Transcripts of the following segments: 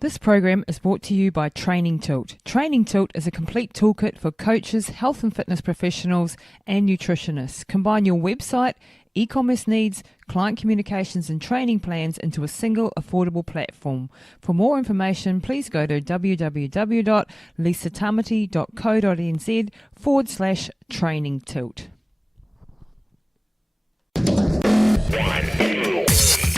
This program is brought to you by Training Tilt. Training Tilt is a complete toolkit for coaches, health and fitness professionals, and nutritionists. Combine your website, e-commerce needs, client communications, and training plans into a single affordable platform. For more information, please go to www.lisatamati.co.nz/training tilt.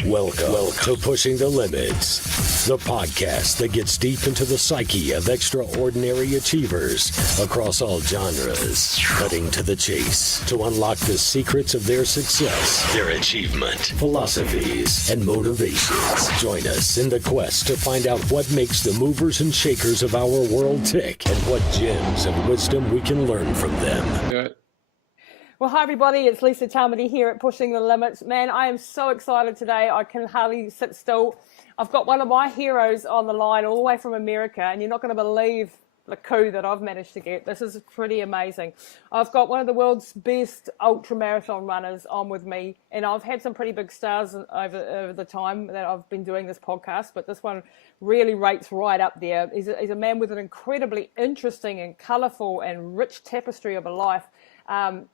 Welcome to Pushing the Limits, the podcast that gets deep into the psyche of extraordinary achievers across all genres, cutting to the chase to unlock the secrets of their success, their achievement, philosophies, and motivations. Join us in the quest to find out what makes the movers and shakers of our world tick and what gems of wisdom we can learn from them. Good. Well, hi everybody, it's Lisa Tamati here at Pushing the Limits. Man, I am so excited today. I can hardly sit still. I've got one of my heroes on the line all the way from America, and you're not going to believe the coup that I've managed to get. This is pretty amazing. I've got one of the world's best ultramarathon runners on with me, and I've had some pretty big stars over the time that I've been doing this podcast, but this one really rates right up there. He's a man with an incredibly interesting and colourful and rich tapestry of a life.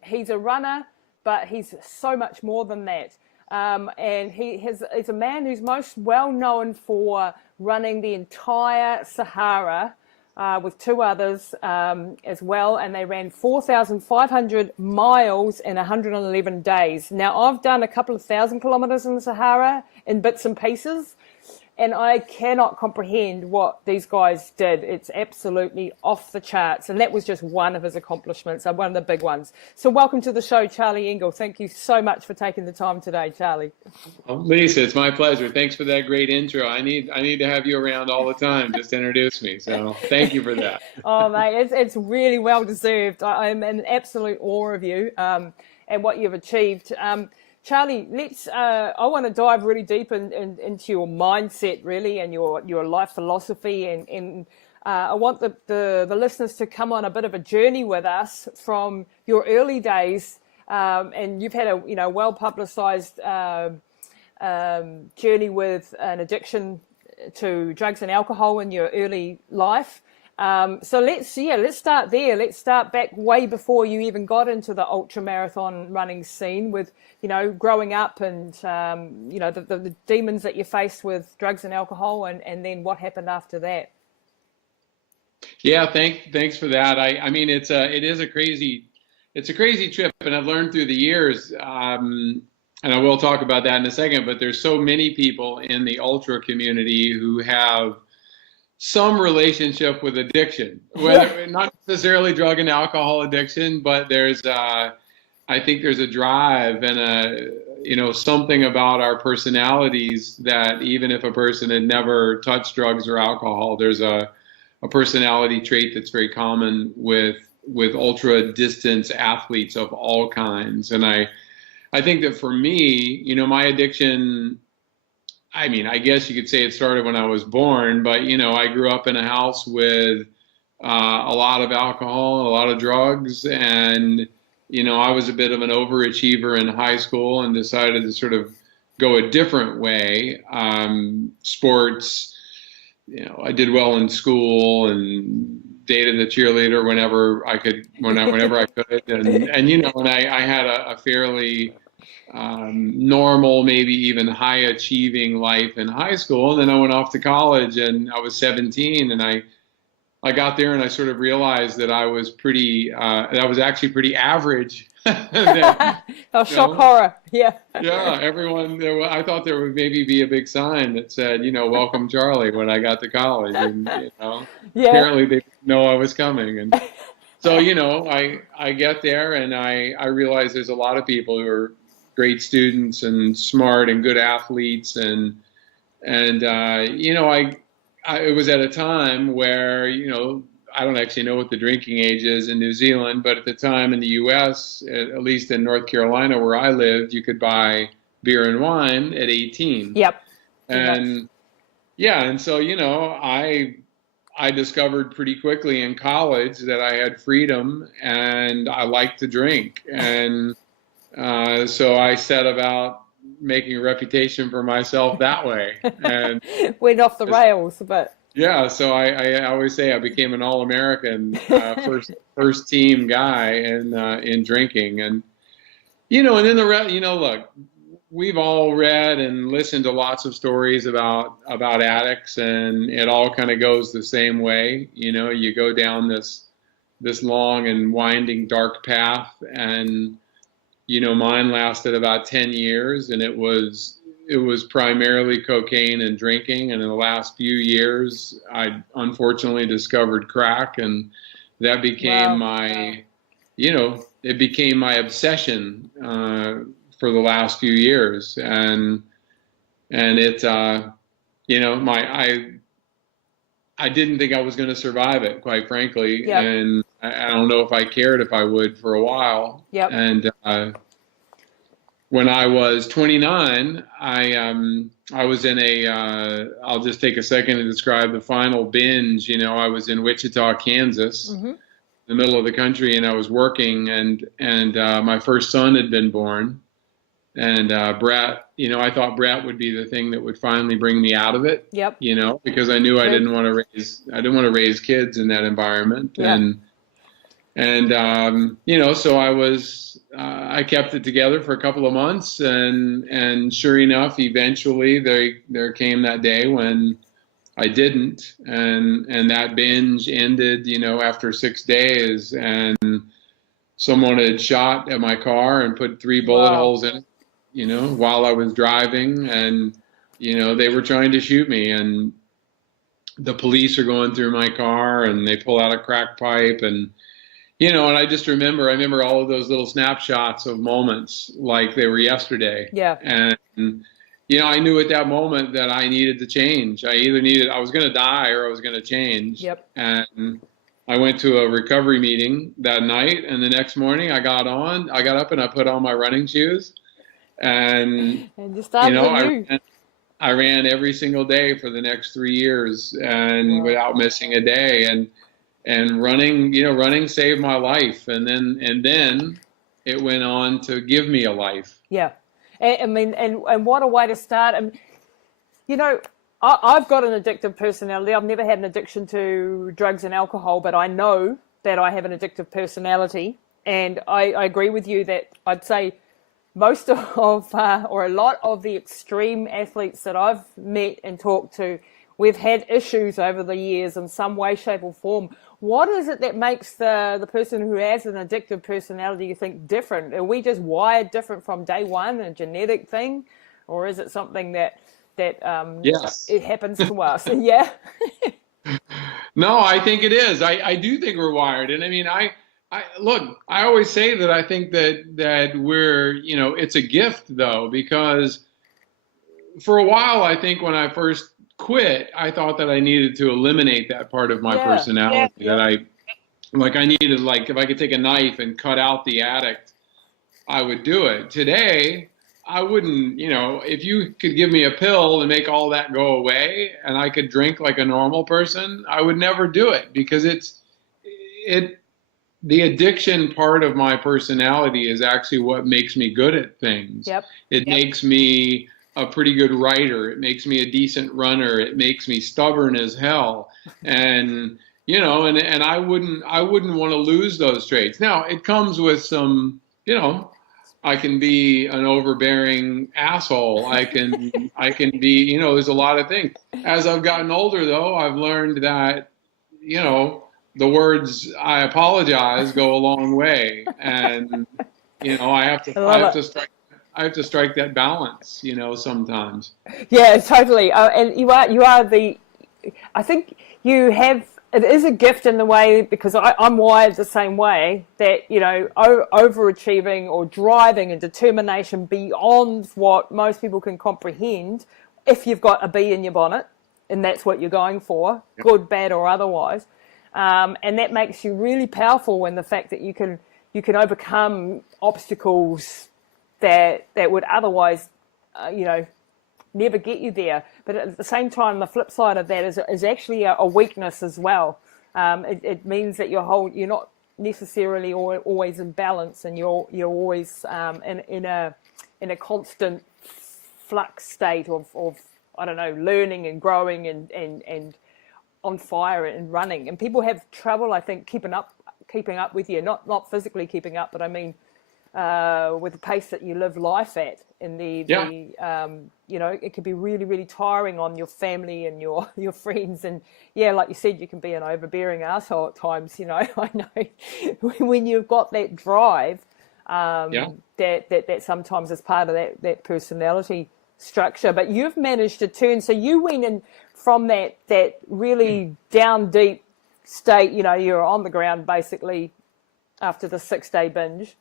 He's a runner, but he's so much more than that. And he's a man who's most well known for running the entire Sahara with two others as well. And they ran 4,500 miles in 111 days. Now, I've done a couple of thousand kilometers in the Sahara in bits and pieces, and I cannot comprehend what these guys did. It's absolutely off the charts. And that was just one of his accomplishments, one of the big ones. So welcome to the show, Charlie Engle. Thank you so much for taking the time today, Charlie. Lisa, it's my pleasure. Thanks for that great intro. I need to have you around all the time just to introduce me. So thank you for that. Oh, mate, it's really well deserved. I'm in absolute awe of you and what you've achieved. Charlie, I want to dive really deep into your mindset, really, and your life philosophy, and I want the listeners to come on a bit of a journey with us from your early days, and you've had a well publicized journey with an addiction to drugs and alcohol in your early life. So let's start there. Let's start back way before you even got into the ultramarathon running scene with, growing up and, the demons that you faced with drugs and alcohol and then what happened after that. Yeah, thanks for that. I mean, it is a crazy trip, and I've learned through the years, and I will talk about that in a second, but there's so many people in the ultra community who have some relationship with addiction, whether not necessarily drug and alcohol addiction, but I think there's a drive and something about our personalities that even if a person had never touched drugs or alcohol, there's a personality trait that's very common with ultra distance athletes of all kinds. And I think that for me, my addiction, I mean, I guess you could say it started when I was born, but, I grew up in a house with a lot of alcohol, a lot of drugs, and, I was a bit of an overachiever in high school and decided to sort of go a different way. Sports, I did well in school and dated a cheerleader whenever I could, and I had a fairly normal, maybe even high achieving life in high school. And then I went off to college and I was 17 and I got there and I sort of realized that I was actually pretty average. Shock horror. Yeah. Yeah. I thought there would maybe be a big sign that said, welcome Charlie when I got to college. And, apparently they didn't know I was coming. And so, I get there and I realize there's a lot of people who are great students and smart and good athletes. And it was at a time where, I don't actually know what the drinking age is in New Zealand, but at the time in the U.S., at least in North Carolina where I lived, you could buy beer and wine at 18. Yep. And and so, I discovered pretty quickly in college that I had freedom and I liked to drink. And so I set about making a reputation for myself that way. And went off the rails, but yeah, so I always say I became an All-American first team guy in drinking, and and then look, we've all read and listened to lots of stories about addicts, and it all kind of goes the same way. You go down this long and winding dark path, and mine lasted about 10 years, and it was primarily cocaine and drinking. And in the last few years, I unfortunately discovered crack, and that became it became my obsession for the last few years. And it, I didn't think I was going to survive it, quite frankly. Yep. And I don't know if I cared if I would for a while. Yep. And when I was 29, I was in I'll just take a second to describe the final binge. I was in Wichita, Kansas, in the middle of the country, and I was working, and my first son had been born. And Brett, I thought Brett would be the thing that would finally bring me out of it. Yep. Because I knew I didn't want to raise kids in that environment. Yep. And so I kept it together for a couple of months, and sure enough, eventually there came that day when I didn't, and that binge ended, after 6 days, and someone had shot at my car and put 3 bullet holes in it, while I was driving, and, they were trying to shoot me, and the police are going through my car, and they pull out a crack pipe, and and I just remember all of those little snapshots of moments like they were yesterday. Yeah. And, I knew at that moment that I needed to change. I was going to die or I was going to change. Yep. And I went to a recovery meeting that night, and the next morning I got up and I put on my running shoes, and just started I ran every single day for the next 3 years, and without missing a day. And running saved my life, and then it went on to give me a life. Yeah, and what a way to start. And I've got an addictive personality. I've never had an addiction to drugs and alcohol, but I know that I have an addictive personality, and I agree with you that I'd say most of or a lot of the extreme athletes that I've met and talked to, we've had issues over the years in some way, shape, or form. What is it that makes the person who has an addictive personality, you think, different? Are we just wired different from day one, a genetic thing? Or is it something that yes, it happens to us? Yeah. No, I think it is. I do think we're wired. And I mean, I always say that I think that we're, it's a gift, though, because for a while, I think when I first quit, I thought that I needed to eliminate that part of my personality. That I needed, if I could take a knife and cut out the addict, I would do it. Today, I wouldn't, if you could give me a pill and make all that go away and I could drink like a normal person, I would never do it, because the addiction part of my personality is actually what makes me good at things. It makes me a pretty good writer. It makes me a decent runner. It makes me stubborn as hell. And, and I wouldn't want to lose those traits. Now, it comes with some, I can be an overbearing asshole. I can be, there's a lot of things. As I've gotten older, though, I've learned that, the words "I apologize" go a long way, and I have to strike that balance, sometimes. Yeah, totally. And you are I think you have. It is a gift in the way, because I'm wired the same way, that, overachieving or driving and determination beyond what most people can comprehend, if you've got a bee in your bonnet and that's what you're going for, good, bad, or otherwise. And that makes you really powerful in the fact that you can overcome obstacles that would otherwise, never get you there. But at the same time, the flip side of that is actually a weakness as well. It means that you're not necessarily always in balance, and you're always in a constant flux state of I don't know, learning and growing and on fire and running. And people have trouble, I think, keeping up with you, not physically keeping up, but I mean with the pace that you live life at. In the you know, it can be really, really tiring on your family and your friends. And yeah, like you said, you can be an overbearing asshole at times, you know. I know when you've got that drive, that sometimes is part of that personality structure. But you've managed to turn, so you went in from that really down deep state, you know, you're on the ground basically after the 6-day binge.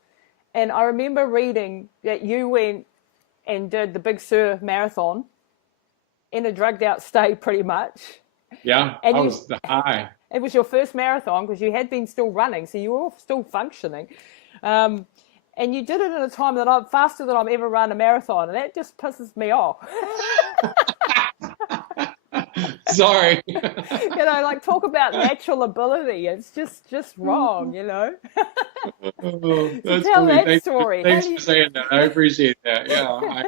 And I remember reading that you went and did the Big Sur marathon in a drugged out state pretty much. Yeah, and that was the high. It was your first marathon because you had been still running, so you were still functioning. And you did it in a time that faster than I've ever run a marathon, and that just pisses me off. Sorry. You know, like, talk about natural ability. It's just wrong, you know. That's tell funny. that story. Thanks for saying that. I appreciate that. Yeah.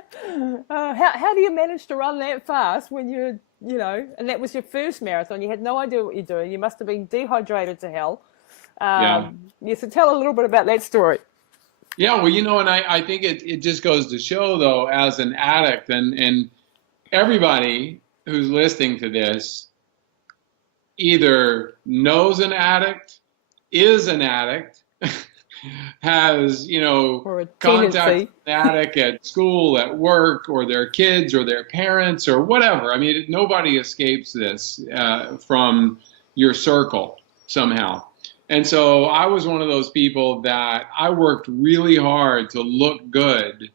How do you manage to run that fast when you're, you know, and that was your first marathon? You had no idea what you're doing. You must have been dehydrated to hell. Yeah, so tell a little bit about that story. Yeah, well, you know, and I think it just goes to show, though, as an addict, and everybody who's listening to this either knows an addict, is an addict, has, you know, contacted an addict at school, at work, or their kids or their parents or whatever. I mean, nobody escapes this from your circle somehow. And so I was one of those people that I worked really hard to look good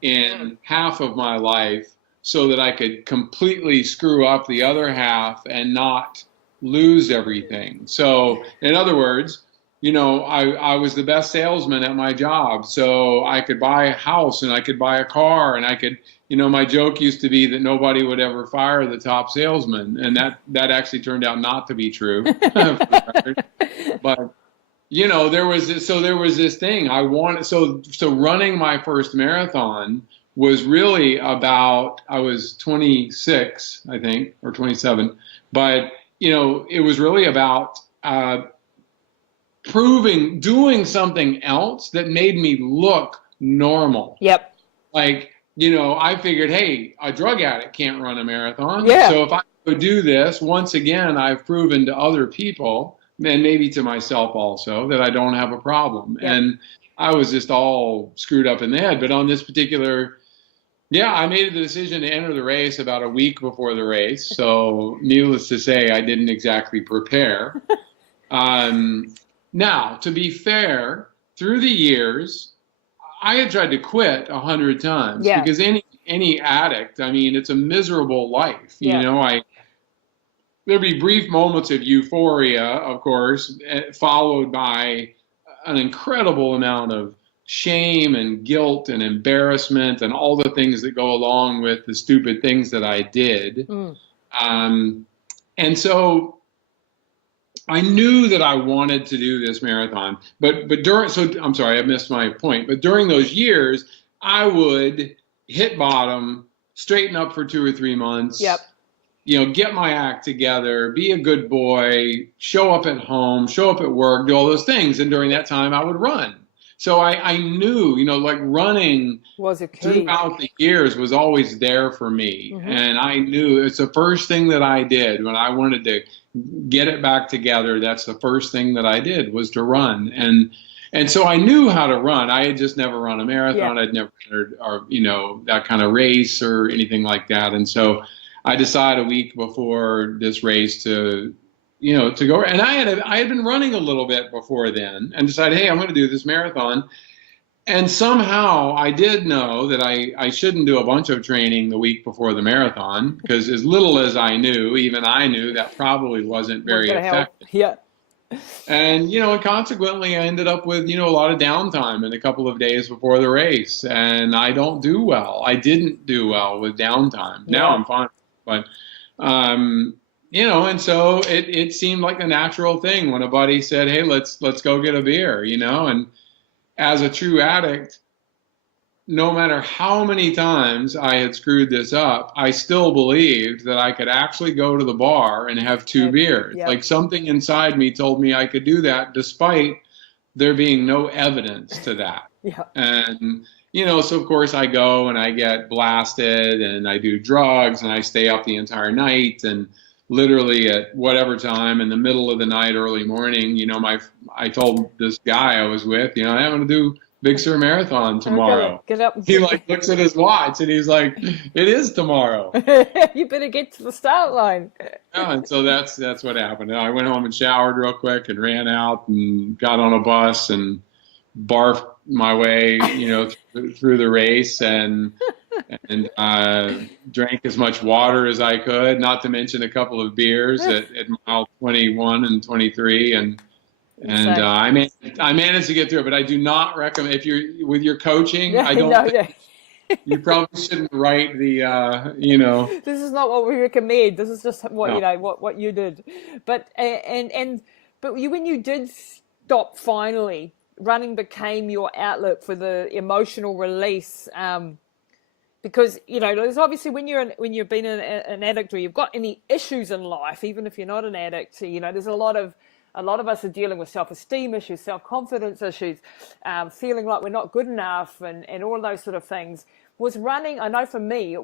in half of my life so that I could completely screw up the other half and not lose everything. So in other words, you know, I was the best salesman at my job, so I could buy a house and I could buy a car and I could, you know, my joke used to be that nobody would ever fire the top salesman, and that actually turned out not to be true. But you know, there was this thing I wanted. So running my first marathon was really about, I was 26, I think, or 27, but you know, it was really about doing something else that made me look normal. Yep. Like, you know, I figured, hey, a drug addict can't run a marathon. Yeah. So if I could do this, once again, I've proven to other people, and maybe to myself also, that I don't have a problem. Yep. And I was just all screwed up in the head. But on this particular, I made the decision to enter the race about a week before the race. So needless to say, I didn't exactly prepare. Now, to be fair, through the years, I had tried to quit 100 times because any addict, I mean, it's a miserable life. You know, there'd be brief moments of euphoria, of course, followed by an incredible amount of shame and guilt and embarrassment and all the things that go along with the stupid things that I did. And so I knew that I wanted to do this marathon, but I'm sorry, I missed my point. But during those years, I would hit bottom, straighten up for 2 or 3 months. Yep. You know, get my act together, be a good boy, show up at home, show up at work, do all those things. And during that time, I would run. So I knew, you know, like running was a key throughout the years was always there for me. Mm-hmm. And I knew it's the first thing that I did when I wanted to get it back together. That's the first thing that I did was to run. And so I knew how to run. I had just never run a marathon. I'd never entered, or, you know, that kind of race or anything like that. And so I decided a week before this race to go. And I had been running a little bit before then and decided, hey, I'm going to do this marathon. And somehow I did know that I shouldn't do a bunch of training the week before the marathon, because as little as I knew, even I knew that probably wasn't very effective. Yeah. And, you know, and consequently, I ended up with, you know, a lot of downtime in a couple of days before the race. And I don't do well. I didn't do well with downtime. Now I'm fine. But, you know, and so it seemed like a natural thing when a buddy said, hey, let's go get a beer, you know. And as a true addict, no matter how many times I had screwed this up, I still believed that I could actually go to the bar and have two beers. Yep. Like something inside me told me I could do that despite there being no evidence to that. Yeah. And, so of course I go and I get blasted and I do drugs and I stay up the entire night, and literally at whatever time in the middle of the night, early morning, I told this guy I was with, I'm going to do Big Sur Marathon tomorrow. Get up. He looks at his watch and he's like, it is tomorrow. You better get to the start line. Yeah, and so that's what happened. I went home and showered real quick and ran out and got on a bus and barfed my way, through the race and drank as much water as I could, not to mention a couple of beers at mile 21 and 23. And I managed to get through it, but I do not recommend, if you're with your coaching, I don't. You probably shouldn't write the, This is not what we recommend. This is just what what you did. But when you did stop finally, running became your outlet for the emotional release. Because there's obviously when you've been an addict or you've got any issues in life, even if you're not an addict, there's a lot of us are dealing with self-esteem issues, self-confidence issues, feeling like we're not good enough, and all of those sort of things. Was running? I know for me,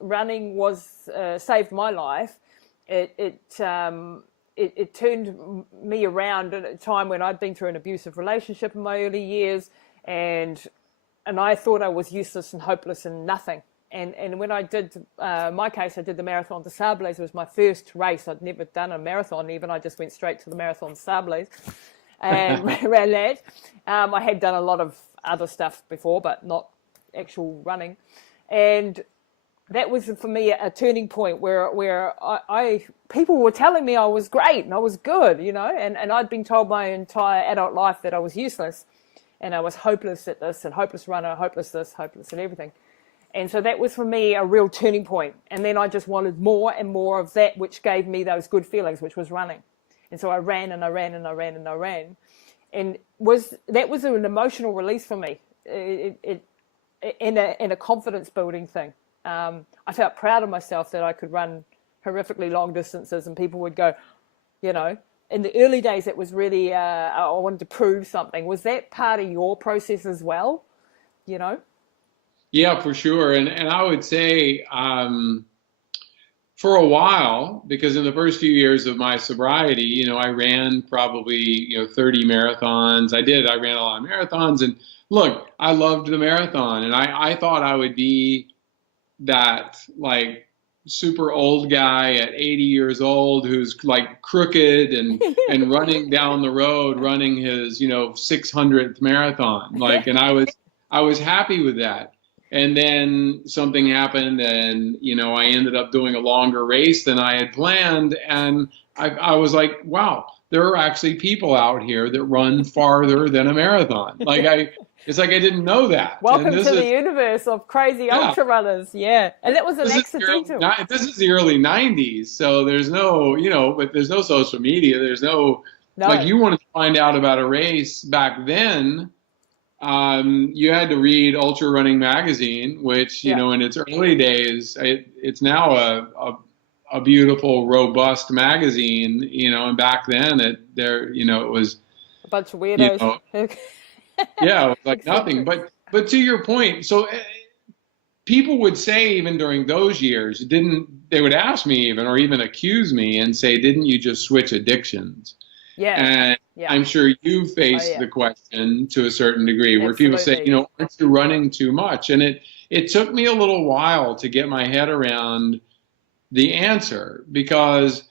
running saved my life. It turned me around at a time when I'd been through an abusive relationship in my early years, and I thought I was useless and hopeless and nothing. And when I did, my case, I did the Marathon des Sables. It was my first race. I'd never done a marathon even. I just went straight to the Marathon des Sables and ran that. I had done a lot of other stuff before, but not actual running. And that was for me a turning point where I people were telling me I was great and I was good, and I'd been told my entire adult life that I was useless and I was hopeless at this and hopeless runner, hopeless this, hopeless at everything. And so that was for me a real turning point. And then I just wanted more and more of that, which gave me those good feelings, which was running. And so I ran and I ran and I ran and I ran. And that was an emotional release for me, in a confidence building thing. I felt proud of myself that I could run horrifically long distances, and people would go, in the early days, it was really, I wanted to prove something. Was that part of your process as well? Yeah, for sure. And I would say for a while, because in the first few years of my sobriety, I ran probably, 30 marathons. I ran a lot of marathons. And look, I loved the marathon. And I thought I would be that super old guy at 80 years old who's crooked and running down the road, running his 600th marathon. And I was happy with that. And then something happened, and I ended up doing a longer race than I had planned, and I was like, wow, there are actually people out here that run farther than a marathon. It's like I didn't know that. Welcome to the universe of crazy ultra runners. Yeah. And that was an accidental. This is the early 90s. So there's no, but there's no social media. There's no. You wanted to find out about a race back then. You had to read Ultrarunning magazine, which, in its early days, it's now a beautiful, robust magazine, and back then it was a bunch of weirdos. Yeah, it was like nothing. But to your point, so people would say even during those years, they would ask me or even accuse me and say, didn't you just switch addictions? Yeah. And I'm sure you faced the question to a certain degree where people say, aren't you running too much? And it took me a little while to get my head around the answer, because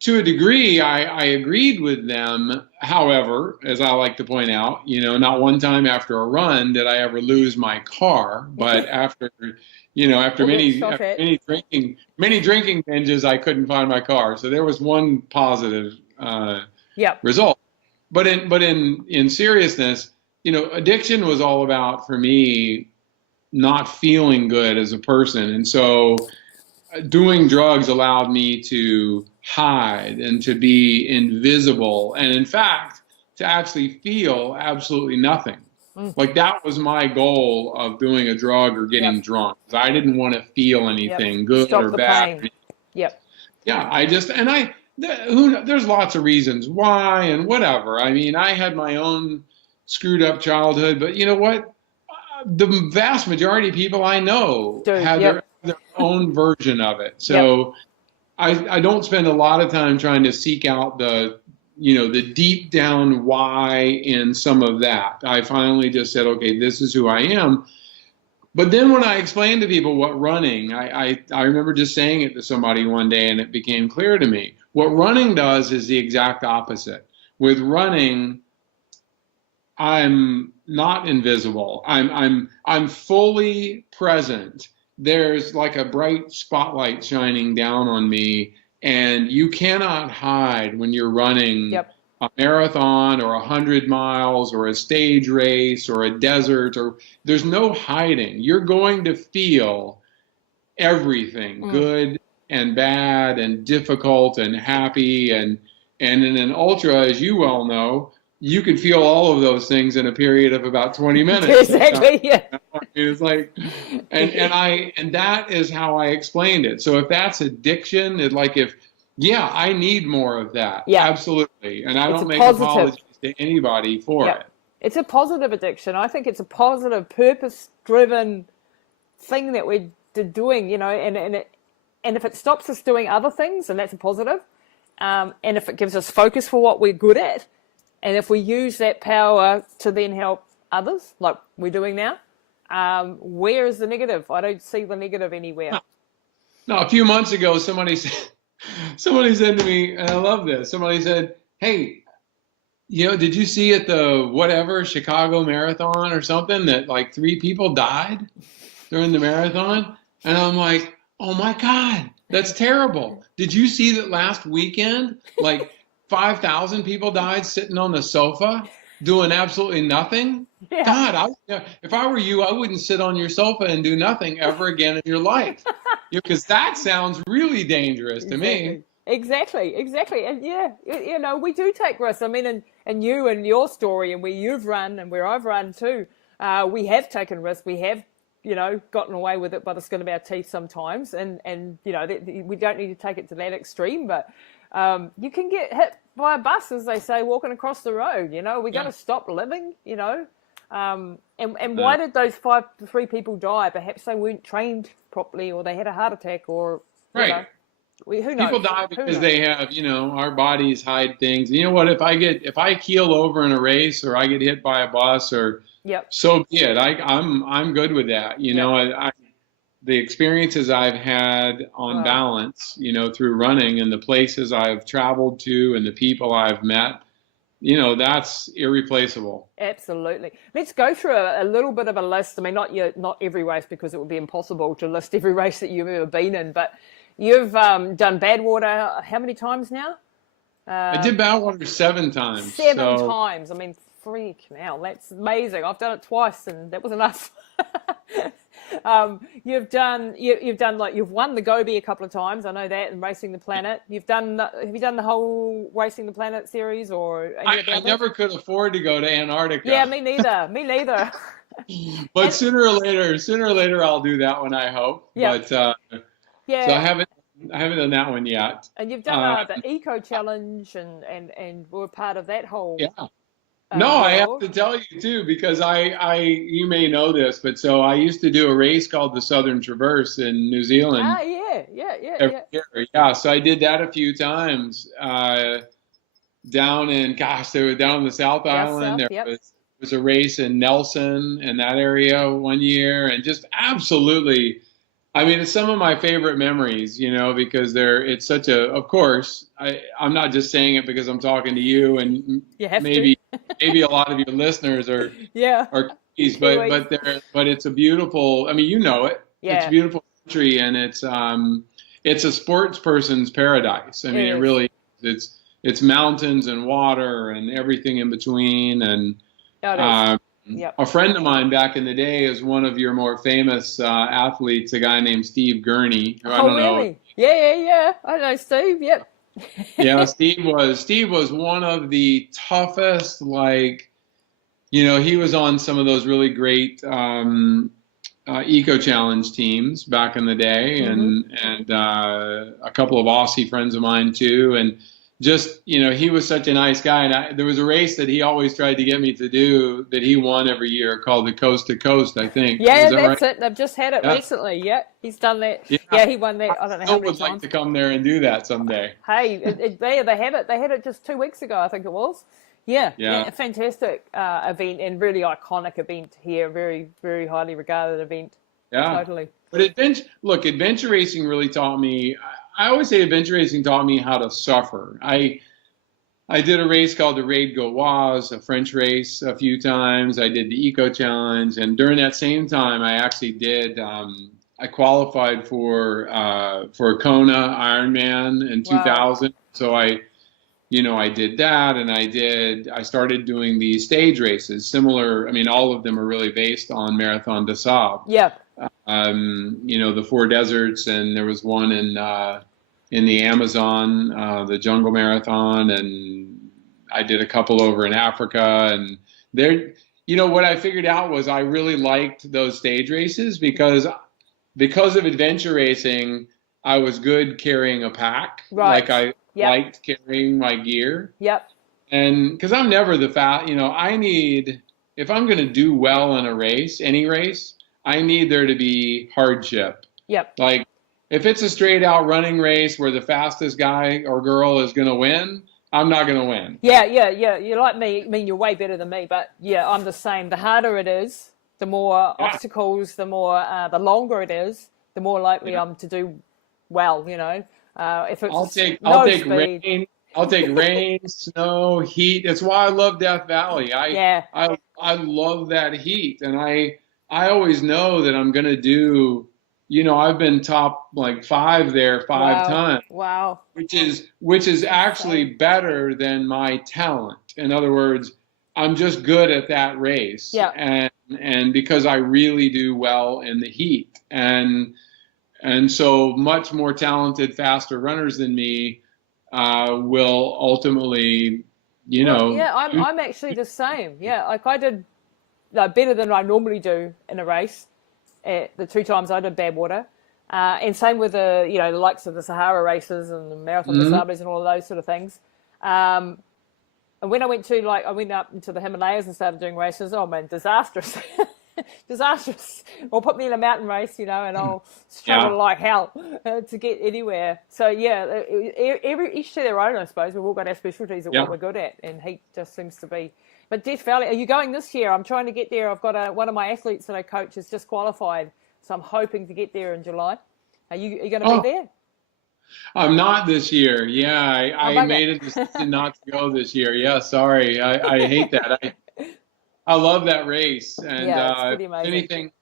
to a degree, I agreed with them. However, as I like to point out, not one time after a run did I ever lose my car, but after many drinking binges, I couldn't find my car. So there was one positive result. But in seriousness, addiction was all about, for me, not feeling good as a person. And so doing drugs allowed me to hide and to be invisible, and in fact to actually feel absolutely nothing. Like that was my goal of doing a drug or getting drunk. I didn't want to feel anything good Stop or the bad. pain. Yep. Yeah, there's lots of reasons why and whatever. I mean, I had my own screwed up childhood, but you know what? The vast majority of people I know have their own version of it. So I don't spend a lot of time trying to seek out the deep down why in some of that. I finally just said, okay, this is who I am. But then when I explained to people what running, I remember just saying it to somebody one day and it became clear to me. What running does is the exact opposite. With running, I'm not invisible. I'm fully present. There's like a bright spotlight shining down on me, and you cannot hide when you're running a marathon or 100 miles or a stage race or a desert, or there's no hiding. You're going to feel everything, good and bad and difficult and happy. And in an ultra, as you well know, you can feel all of those things in a period of about 20 minutes. Exactly. Yeah. It's like, and that is how I explained it. So if that's addiction, I need more of that. Yeah. Absolutely. And I don't make apologies to anybody for it. It's a positive addiction. I think it's a positive, purpose-driven thing that we're doing, and if it stops us doing other things, and that's a positive, and if it gives us focus for what we're good at, and if we use that power to then help others, like we're doing now, where is the negative? I don't see the negative anywhere. No, a few months ago, somebody said to me, and I love this, somebody said, hey, did you see at the whatever Chicago Marathon or something that like 3 people died during the marathon? And I'm like, oh my God, that's terrible. Did you see that last weekend, like 5,000 people died sitting on the sofa doing absolutely nothing? Yeah. God, if I were you, I wouldn't sit on your sofa and do nothing ever again in your life. Because that sounds really dangerous to me. Exactly. And we do take risks. I mean, and you and your story and where you've run and where I've run too, we have taken risks. We have, gotten away with it by the skin of our teeth sometimes. And we don't need to take it to that extreme, but you can get hit by a bus, as they say, walking across the road. We're going to stop living, and why did those 3 people die? Perhaps they weren't trained properly, or they had a heart attack, or who knows? People die because they have, our bodies hide things. You know what? If I keel over in a race, or I get hit by a bus, or so be it. I'm good with that. The experiences I've had on balance, through running, and the places I've traveled to and the people I've met, that's irreplaceable. Absolutely. Let's go through a little bit of a list. I mean, not every race, because it would be impossible to list every race that you've ever been in, but you've done Badwater how many times now? I did Badwater 7 times. 7 times. I mean, freak now. That's amazing. I've done it twice, and that was enough. You've won the Gobi a couple of times. I know that, and Racing the Planet. Have you done the whole Racing the Planet series, or I never could afford to go to Antarctica. Yeah, me neither. But sooner or later I'll do that one, I hope. Yeah. But so I haven't done that one yet. And you've done the Eco Challenge, and we're part of that whole. Yeah. No, I have to tell you too, because you may know this, but so I used to do a race called the Southern Traverse in New Zealand. Every year. Yeah, so I did that a few times. Down in the South Island. There was a race in Nelson in that area one year, and just absolutely. I mean, it's some of my favorite memories, because it's such of course, I'm not just saying it because I'm talking to you, and maybe a lot of your listeners are keys, but it's a beautiful, I mean, it. Yeah. It's a beautiful country, and it's a sports person's paradise. I mean, it really is. It's mountains and water and everything in between, and a friend of mine back in the day is one of your more famous athletes, a guy named Steve Gurney. Who I don't know. Yeah. I know Steve. Yep. Yeah, Steve was one of the toughest, he was on some of those really great eco challenge teams back in the day, and a couple of Aussie friends of mine too, and just he was such a nice guy. And there was a race that he always tried to get me to do that he won every year called the Coast to Coast, I think. Yeah, that's right? it. They've just had it recently. Yeah, he's done that. Yeah, he won that. I don't know how many would times. like to come there and do that someday. Hey, they have it. They had it just 2 weeks ago, I think it was. Yeah, a fantastic event and really iconic event here. Very, very highly regarded event. Yeah, totally. But adventure racing really taught me. I always say adventure racing taught me how to suffer. I did a race called the Raid Gauloise, a French race, a few times. I did the Eco Challenge, and during that same time, I actually did. I qualified for Kona Ironman in 2000. So I did that, and I started doing these stage races. Similar, I mean, all of them are really based on Marathon des Sables. Yeah. The 4 deserts, and there was one in the Amazon, the Jungle Marathon, and I did a couple over in Africa. And there, what I figured out was I really liked those stage races because of adventure racing, I was good carrying a pack. Right. Like I liked carrying my gear. Yep. And because I'm never if I'm going to do well in a race, any race, I need there to be hardship. Yep. Like if it's a straight out running race where the fastest guy or girl is going to win, I'm not going to win. Yeah. You're like me. I mean, you're way better than me, but yeah, I'm the same. The harder it is, the more obstacles, the longer it is, the more likely I'm to do well, If it's I'll take rain, snow, heat. That's why I love Death Valley. I love that heat, and I always know that I'm going to do. I've been top like 5 there 5 times. Wow. Which is actually better than my talent. In other words, I'm just good at that race. Yeah. And because I really do well in the heat, and so much more talented, faster runners than me will ultimately, I'm actually the same. Yeah, like I did better than I normally do in a race. The 2 times I did Badwater, and same with the the likes of the Sahara races and the Marathon des Sables and all of those sort of things. And when I went up into the Himalayas and started doing races, oh man, disastrous. Disastrous. Or put me in a mountain race, and I'll struggle like hell to get anywhere. So yeah, each to their own, I suppose. We've all got our specialties of what we're good at, and heat just seems to be. But Death Valley, are you going this year? I'm trying to get there. I've got one of my athletes that I coach has just qualified, so I'm hoping to get there in July. Are you going to be there? I'm not this year. Yeah, I made a decision not to go this year. Yeah, sorry. I hate that. I love that race, and it's pretty amazing.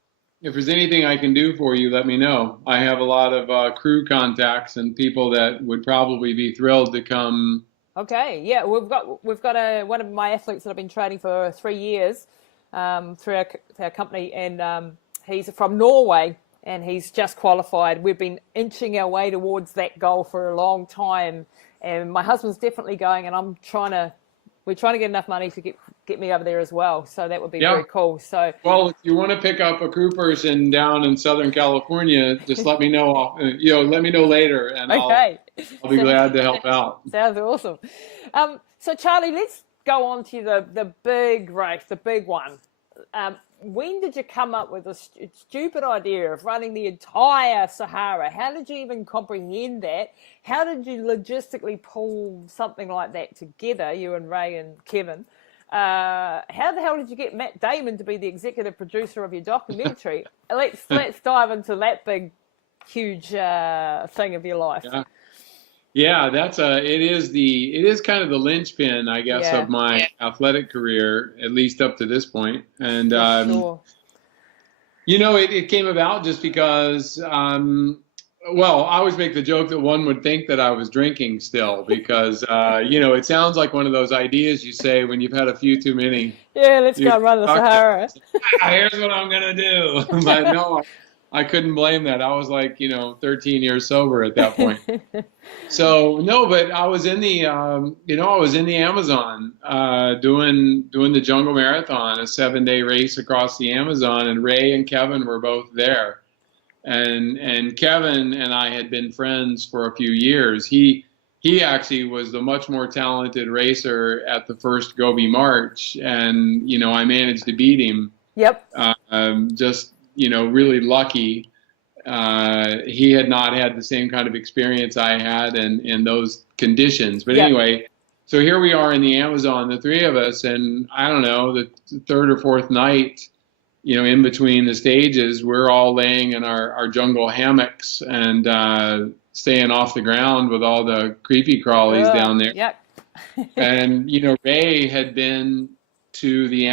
If there's anything I can do for you, let me know. I have a lot of crew contacts and people that would probably be thrilled to come. Okay, yeah, we've got one of my athletes that I've been training for 3 years through our company, and he's from Norway, and he's just qualified. We've been inching our way towards that goal for a long time, and my husband's definitely going, and we're trying to get enough money to get me over there as well. So that would be very cool. So, well, if you want to pick up a crew person down in Southern California, just let me know. Let me know later, and I'll be glad to help out. Sounds awesome. So Charlie, let's go on to the big race, the big one. When did you come up with a stupid idea of running the entire Sahara? How did you even comprehend that? How did you logistically pull something like that together, you and Ray and Kevin? How the hell did you get Matt Damon to be the executive producer of your documentary? Let's dive into that big, huge thing of your life. Yeah, it is kind of the linchpin, I guess, of my athletic career, at least up to this point. And sure. It came about just because well, I always make the joke that one would think that I was drinking still because it sounds like one of those ideas you say when you've had a few too many. Yeah, let's go run the Sahara. Here's what I'm gonna do. But no, I couldn't blame that. I was like, 13 years sober at that point. So no, but I was in the, I was in the Amazon, doing the Jungle Marathon, a 7-day race across the Amazon, and Ray and Kevin were both there. And Kevin and I had been friends for a few years. He actually was the much more talented racer at the first Gobi March, and I managed to beat him. Yep. Just really lucky. He had not had the same kind of experience I had in those conditions. But anyway, so here we are in the Amazon, the three of us, and I don't know, the third or fourth night, in between the stages, we're all laying in our jungle hammocks and staying off the ground with all the creepy crawlies down there. Yep. And, Ray had been to the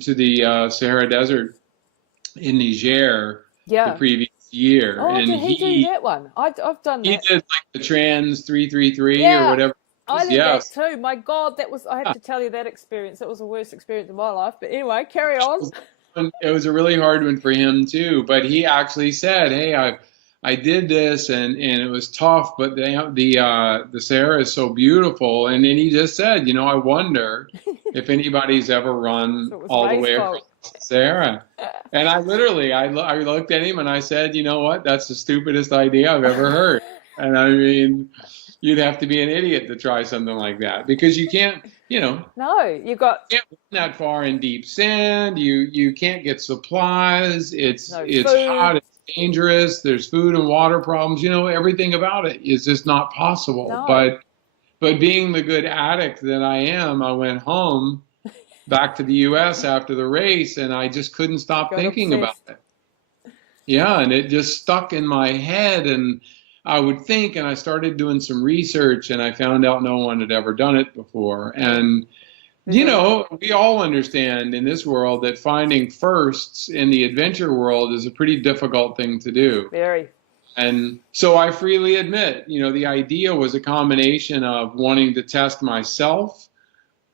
to the Sahara Desert in Niger the previous year. Oh, and did he do that one? I've done that. He did like the Trans 333 or whatever. I did that too. My God, I have to tell you that experience. That was the worst experience of my life. But anyway, carry on. It was a really hard one for him too. But he actually said, "Hey, I did this and it was tough, but the Sahara is so beautiful." And then he just said, "I wonder if anybody's ever run all the way across the Sahara." And I looked at him and I said, "You know what? That's the stupidest idea I've ever heard." And I mean, you'd have to be an idiot to try something like that, because you can't, No, you can't run that far in deep sand. You can't get supplies. It's hot. It's dangerous. There's food and water problems. Everything about it is just not possible. No. But being the good addict that I am, I went home back to the U.S. after the race, and I just couldn't stop thinking about it. Yeah, and it just stuck in my head, and I would think, and I started doing some research, and I found out no one had ever done it before. And, we all understand in this world that finding firsts in the adventure world is a pretty difficult thing to do. Very. And so I freely admit, the idea was a combination of wanting to test myself,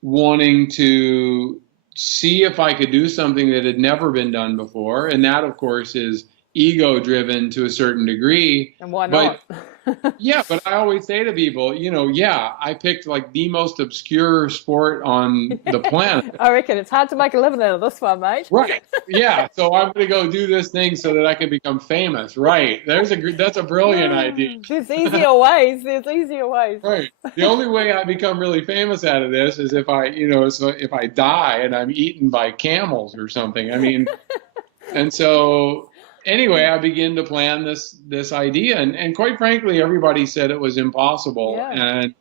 wanting to see if I could do something that had never been done before. And that, of course, is ego driven to a certain degree. And why not? But I always say to people, I picked like the most obscure sport on the planet. I reckon it's hard to make a living out of this one, mate. Right. Yeah. So I'm going to go do this thing so that I can become famous. Right. That's a brilliant idea. There's easier ways. Right. The only way I become really famous out of this is if I die and I'm eaten by camels or something. I mean, and so anyway, I began to plan this idea, and quite frankly, everybody said it was impossible. Yeah. And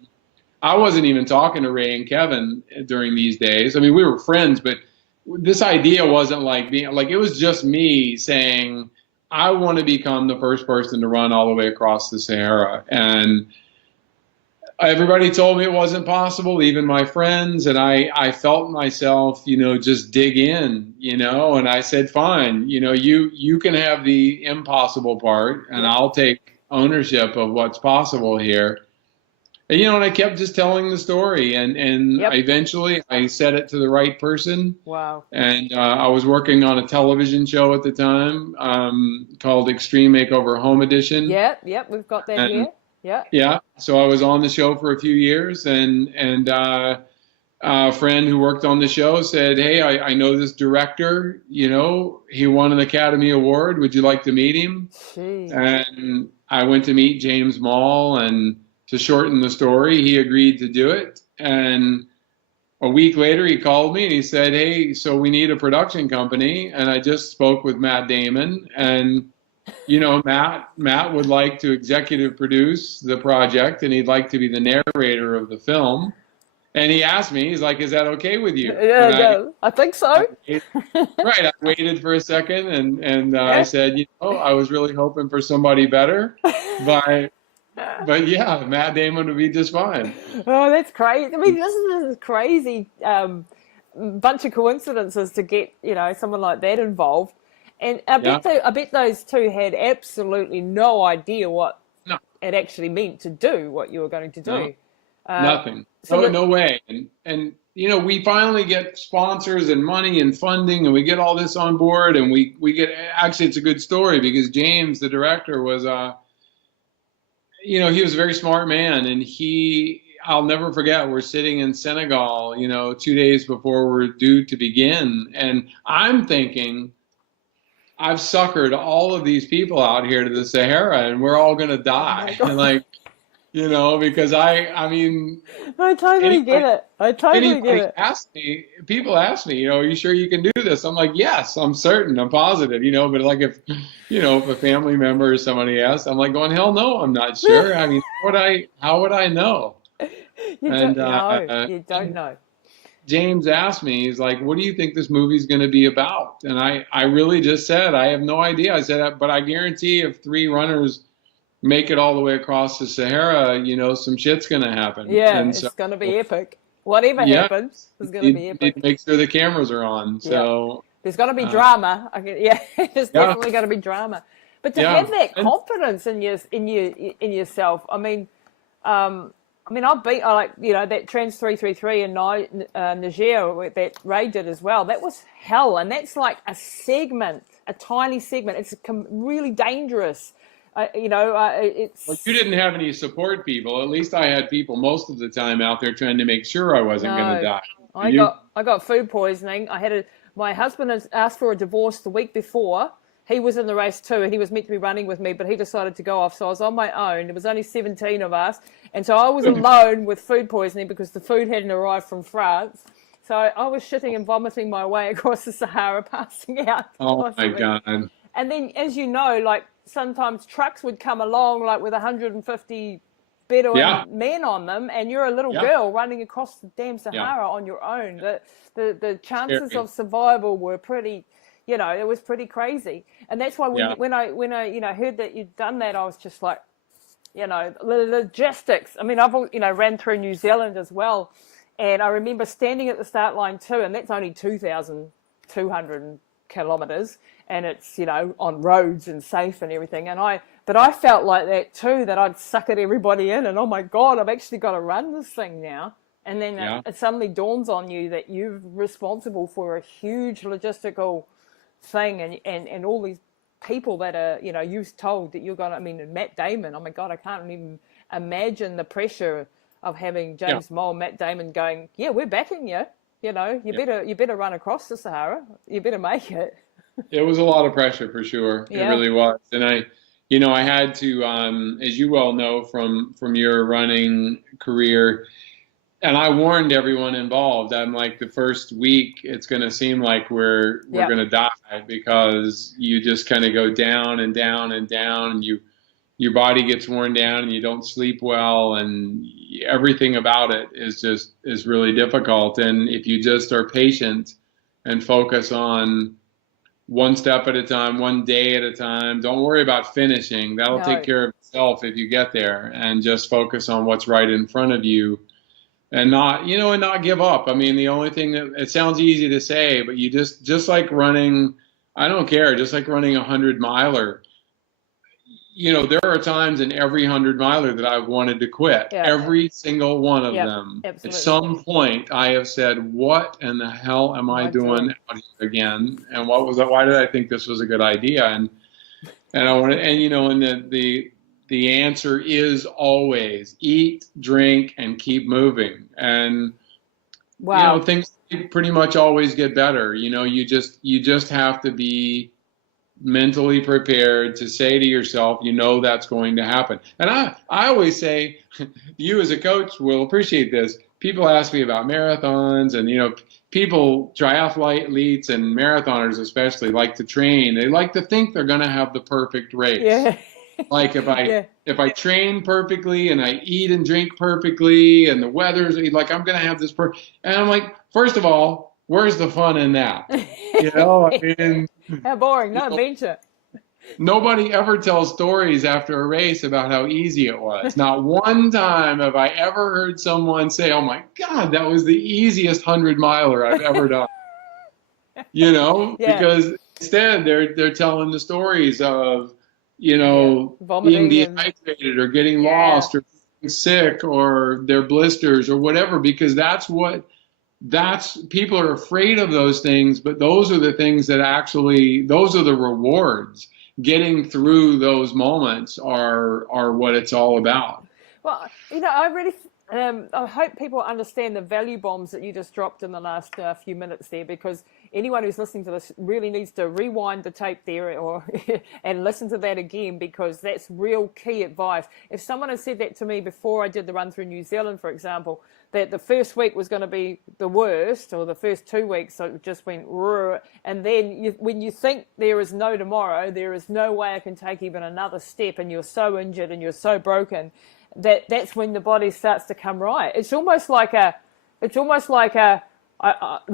I wasn't even talking to Ray and Kevin during these days. I mean, we were friends, but this idea wasn't it was just me saying, I want to become the first person to run all the way across the Sahara. And everybody told me it wasn't possible, even my friends, and I felt myself, just dig in, and I said, fine, you can have the impossible part, and I'll take ownership of what's possible here. And, and I kept just telling the story, and eventually I said it to the right person. Wow. And I was working on a television show at the time called Extreme Makeover Home Edition. Yep, we've got that here. Yeah. So I was on the show for a few years, and a friend who worked on the show said, "Hey, I know this director. He won an Academy Award. Would you like to meet him?" Jeez. And I went to meet James Mall, and to shorten the story, he agreed to do it. And a week later, he called me and he said, "Hey, so we need a production company." And I just spoke with Matt Damon, and Matt would like to executive produce the project, and he'd like to be the narrator of the film. And he asked me, he's like, "Is that okay with you?" Yeah, I think so. I waited for a second, and I said, I was really hoping for somebody better, but yeah, Matt Damon would be just fine. Oh, that's crazy. I mean, this is crazy bunch of coincidences to get, someone like that involved. And I bet those two had absolutely no idea what it actually meant to do, what you were going to do. Nothing. So No way. And you know, we finally get sponsors and money and funding, and we get all this on board, and we get, actually, it's a good story because James, the director, was you know, he was a very smart man, and I'll never forget, we're sitting in Senegal, you know, 2 days before we're due to begin, and I'm thinking, I've suckered all of these people out here to the Sahara, and we're all gonna die. And like, you know, because I mean, I totally get it. I totally get it. People ask me, you know, are you sure you can do this? I'm like, yes, I'm certain, I'm positive, you know, but like if, you know, if a family member or somebody asks, I'm like going, hell no, I'm not sure. I mean, how would I know? You don't know. You don't know. James asked me, he's like, what do you think this movie's going to be about? And I really just said, I have no idea. I said, but I guarantee if 3 runners make it all the way across the Sahara, you know, some shit's going to happen. Yeah, and it's going to be epic. Whatever happens, it's going to be epic. Make sure the cameras are on. So there's going to be drama. There's definitely going to be drama. But to have that confidence in yourself, I mean, I've been like, you know, that Trans 333 in Niger that Ray did as well. That was hell, and that's like a segment, a tiny segment. It's really dangerous. It's. Well, you didn't have any support people. At least I had people most of the time out there trying to make sure I wasn't going to die. I got food poisoning. My husband has asked for a divorce the week before. He was in the race too, and he was meant to be running with me, but he decided to go off. So I was on my own. There was only 17 of us, and so I was alone with food poisoning because the food hadn't arrived from France. So I was shitting and vomiting my way across the Sahara, passing out. Oh my God! And then, as you know, like sometimes trucks would come along, like with 150 Bedouin men on them, and you're a little girl running across the damn Sahara on your own. The chances of survival were pretty. You know, it was pretty crazy, and that's why when I heard that you'd done that, I was just like, you know, the logistics. I mean, I've ran through New Zealand as well, and I remember standing at the start line too, and that's only 2,200 kilometers, and it's, you know, on roads and safe and everything. But I felt like that too, that I'd suckered everybody in, and oh my God, I've actually got to run this thing now. And then it suddenly dawns on you that you're responsible for a huge logistical thing, and all these people that are, you know, you've told that you're gonna. I mean, Matt Damon. Oh my God, I can't even imagine the pressure of having James Moore, Matt Damon going, "Yeah, we're backing you. You know, you better run across the Sahara. You better make it." It was a lot of pressure for sure. It really was, and I had to, as you well know from your running career. And I warned everyone involved. I'm like, the first week, it's going to seem like we're going to die, because you just kind of go down and down and down, and your body gets worn down, and you don't sleep well, and everything about it is really difficult. And if you just are patient and focus on one step at a time, one day at a time, don't worry about finishing. That'll take care of itself if you get there, and just focus on what's right in front of you. And not give up. I mean, the only thing that, it sounds easy to say, but you just like running, I don't care, just like running 100-miler. You know, there are times in every 100-miler that I've wanted to quit. Yeah. Every single one of them. Absolutely. At some point, I have said, what in the hell am I doing out here again? And why did I think this was a good idea? And I want to, and you know, and the answer is always eat, drink, and keep moving. And you know, things pretty much always get better. You know, you just have to be mentally prepared to say to yourself, you know, that's going to happen. And I always say, you as a coach will appreciate this. People ask me about marathons, and you know, triathletes and marathoners especially like to train. They like to think they're going to have the perfect race. Yeah. Like if I train perfectly and I eat and drink perfectly and the weather's like, I'm going to have this and I'm like, first of all, where's the fun in that? You know, I mean, how boring, no adventure. Nobody ever tells stories after a race about how easy it was. Not one time have I ever heard someone say, oh my God, that was the easiest 100-miler I've ever done. You know, because instead they're telling the stories of, you know, being dehydrated or getting lost or sick or their blisters or whatever, because people are afraid of those things, but those are the things that actually, those are the rewards. Getting through those moments are what it's all about. Well, I really, I hope people understand the value bombs that you just dropped in the last few minutes there, because anyone who's listening to this really needs to rewind the tape there and listen to that again, because that's real key advice. If someone had said that to me before I did the run through New Zealand, for example, that the first week was going to be the worst, or the first 2 weeks, so it just went, and then when you think there is no tomorrow, there is no way I can take even another step, and you're so injured and you're so broken, that's when the body starts to come right. It's almost like the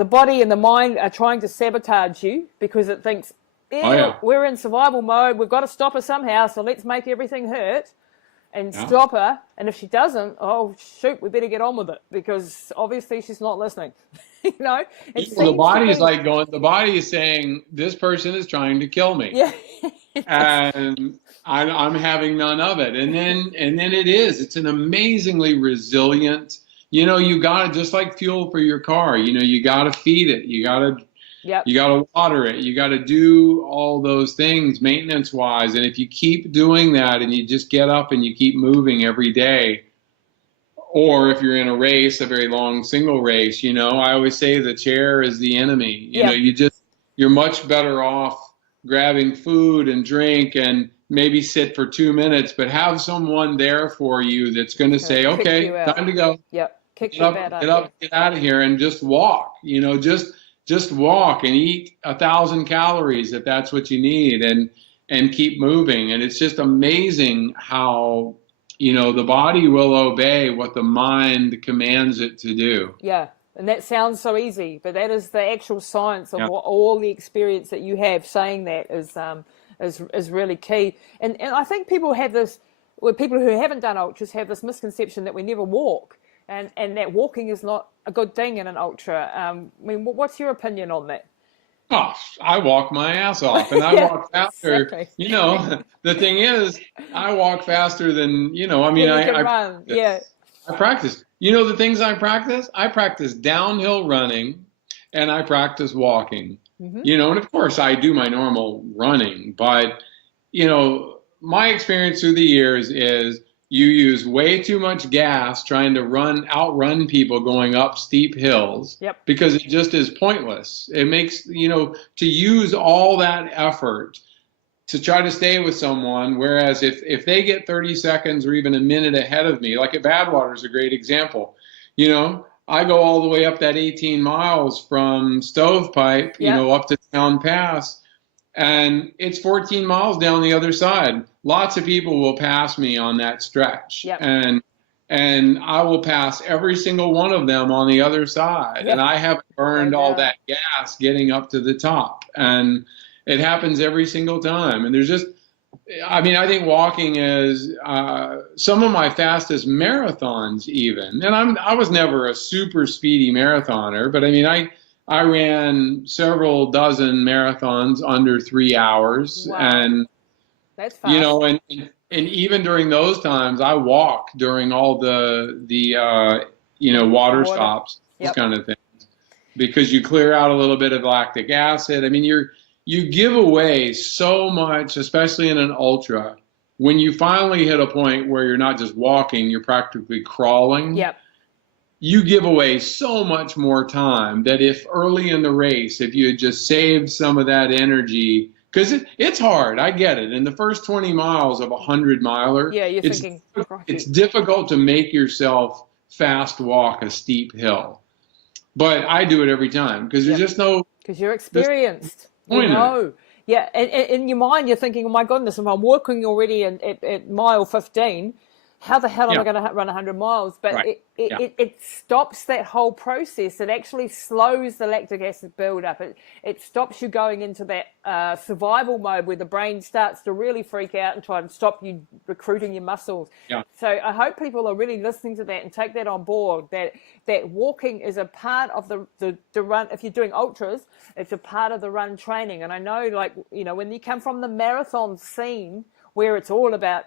body and the mind are trying to sabotage you, because it thinks, we're in survival mode, we've got to stop her somehow, so let's make everything hurt and stop her. And if she doesn't, oh shoot, we better get on with it, because obviously she's not listening. The body is like going, the body is saying, this person is trying to kill me. Yeah. And I'm having none of it. And then it's an amazingly resilient, you got to, just like fuel for your car, you got to feed it. You got to water it. You got to do all those things maintenance wise. And if you keep doing that and you just get up and you keep moving every day, or if you're in a race, a very long single race, I always say the chair is the enemy. You're much better off grabbing food and drink and maybe sit for 2 minutes, but have someone there for you that's going to say, okay, time to go. Yep. Get up, get out of here, and just walk. Just walk and eat 1,000 calories if that's what you need, and keep moving. And it's just amazing how, the body will obey what the mind commands it to do. Yeah. And that sounds so easy, but that is the actual science of all the experience that you have. Saying that is really key. And I think people have this, people who haven't done ultras have this misconception that we never walk, and that walking is not a good thing in an ultra. What's your opinion on that? Oh, I walk my ass off, and I walk faster. Exactly. The thing is, I walk faster than, I run. I practice. The things I practice? I practice downhill running, and I practice walking. Mm-hmm. And of course I do my normal running, but, my experience through the years is you use way too much gas trying to outrun people going up steep hills. Yep. Because it just is pointless. It makes, to use all that effort to try to stay with someone, whereas if they get 30 seconds or even a minute ahead of me, like at Badwater is a great example. I go all the way up that 18 miles from Stovepipe, up to Town Pass, and it's 14 miles down the other side. Lots of people will pass me on that stretch. Yep. And I will pass every single one of them on the other side. Yep. And I haven't burned all that gas getting up to the top. And it happens every single time. And there's just, I think walking is some of my fastest marathons even. And I was never a super speedy marathoner, but I ran several dozen marathons under 3 hours. Wow. And, that's fast. And even during those times, I walked during all the water stops, those kind of things, because you clear out a little bit of lactic acid. You give away so much, especially in an ultra, when you finally hit a point where you're not just walking, you're practically crawling. Yep. You give away so much more time that if early in the race, if you had just saved some of that energy, because it's hard, I get it. In the first 20 miles of a 100-miler, it's difficult to make yourself fast walk a steep hill. But I do it every time, because there's just no... Because you're experienced. Yeah, and in your mind, you're thinking, oh my goodness, if I'm walking already at mile 15, how the hell am I going to run 100 miles? But it stops that whole process. It actually slows the lactic acid buildup. It stops you going into that survival mode where the brain starts to really freak out and try and stop you recruiting your muscles. Yeah. So I hope people are really listening to that and take that on board, that walking is a part of the run. If you're doing ultras, it's a part of the run training. And I know, when you come from the marathon scene where it's all about,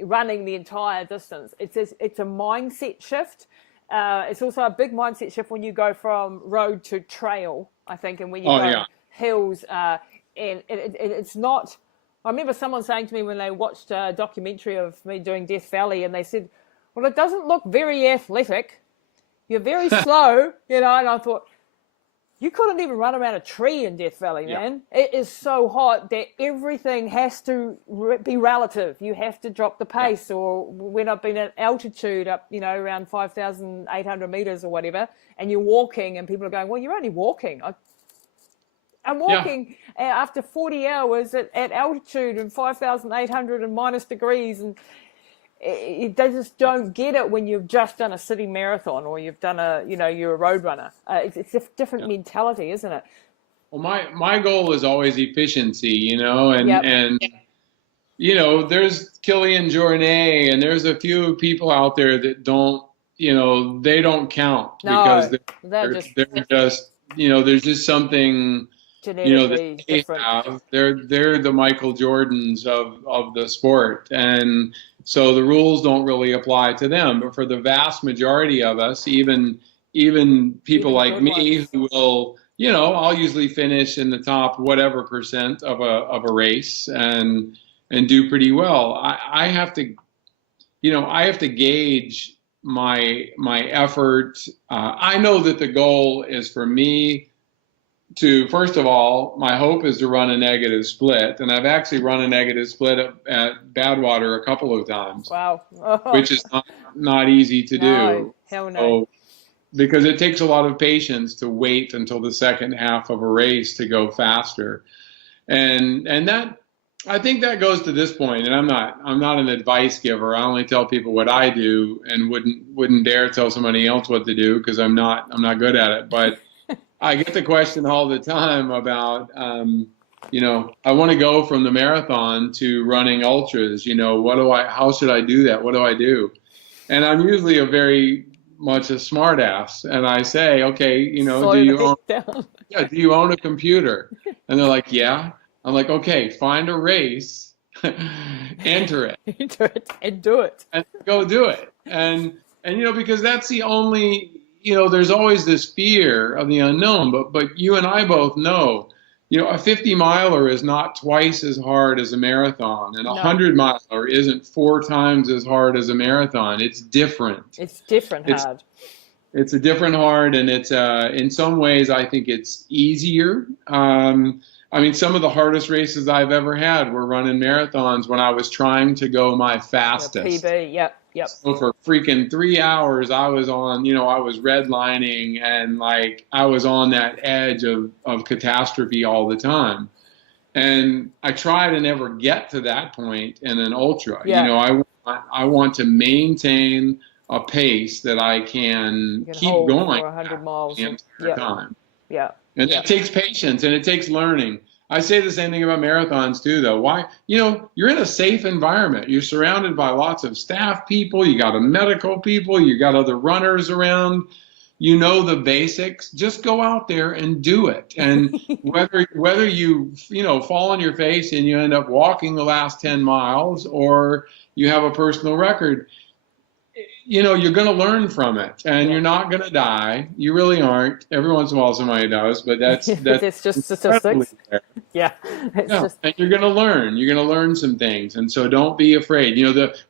running the entire distance. It's a mindset shift. It's also a big mindset shift when you go from road to trail, I think, and when you go hills. And it's not. I remember someone saying to me when they watched a documentary of me doing Death Valley, and they said, "Well, it doesn't look very athletic. You're very slow," And I thought, you couldn't even run around a tree in Death Valley, man. It is so hot that everything has to be relative. You have to drop the pace. Or when I've been at altitude up, around 5,800 meters or whatever, and you're walking and people are going, well, you're only walking. I'm walking after 40 hours at altitude and 5,800 and minus degrees, and they just don't get it when you've just done a city marathon or you've done you're a road runner. It's a different mentality, isn't it? Well, my goal is always efficiency, and there's Kilian Jornet, and there's a few people out there that don't, they don't count because they're just, there's just something that they have. They're the Michael Jordans of the sport, and so the rules don't really apply to them. But for the vast majority of us, even people like me who will, I'll usually finish in the top whatever percent of a race and do pretty well. I have to gauge my effort. I know that the goal is for me to, first of all, my hope is to run a negative split. And I've actually run a negative split at Badwater a couple of times. Wow. Which is not easy to do. Hell no. So, because it takes a lot of patience to wait until the second half of a race to go faster. And that, I think that goes to this point, and I'm not an advice giver. I only tell people what I do and wouldn't dare tell somebody else what to do because I'm not good at it. But I get the question all the time about, I want to go from the marathon to running ultras. How should I do that? What do I do? And I'm usually very much a smart ass. And I say, okay, do you own a computer? And they're like, yeah. I'm like, okay, find a race, enter it. Enter it and do it. And go do it. And because that's the only, there's always this fear of the unknown, but you and I both know, a 50-miler is not twice as hard as a marathon, and a 100-miler isn't 4 times as hard as a marathon. It's different. It's different hard. It's a different hard, and it's in some ways I think it's easier. Some of the hardest races I've ever had were running marathons when I was trying to go my fastest. The PB, yep. So for freaking 3 hours, I was on, I was redlining, and I was on that edge of catastrophe all the time. And I try to never get to that point in an ultra. Yeah. I want to maintain a pace that I can keep going for 100 miles the entire time. Yeah. And it takes patience and it takes learning. I say the same thing about marathons too, though. Why? You're in a safe environment. You're surrounded by lots of staff people. You got medical people. You got other runners around. The basics. Just go out there and do it. And whether you fall on your face and you end up walking the last 10 miles or you have a personal record, you're going to learn from it, and you're not going to die. You really aren't. Every once in a while somebody does, but that's it's just statistics. Yeah. And you're going to learn. You're going to learn some things, and so don't be afraid.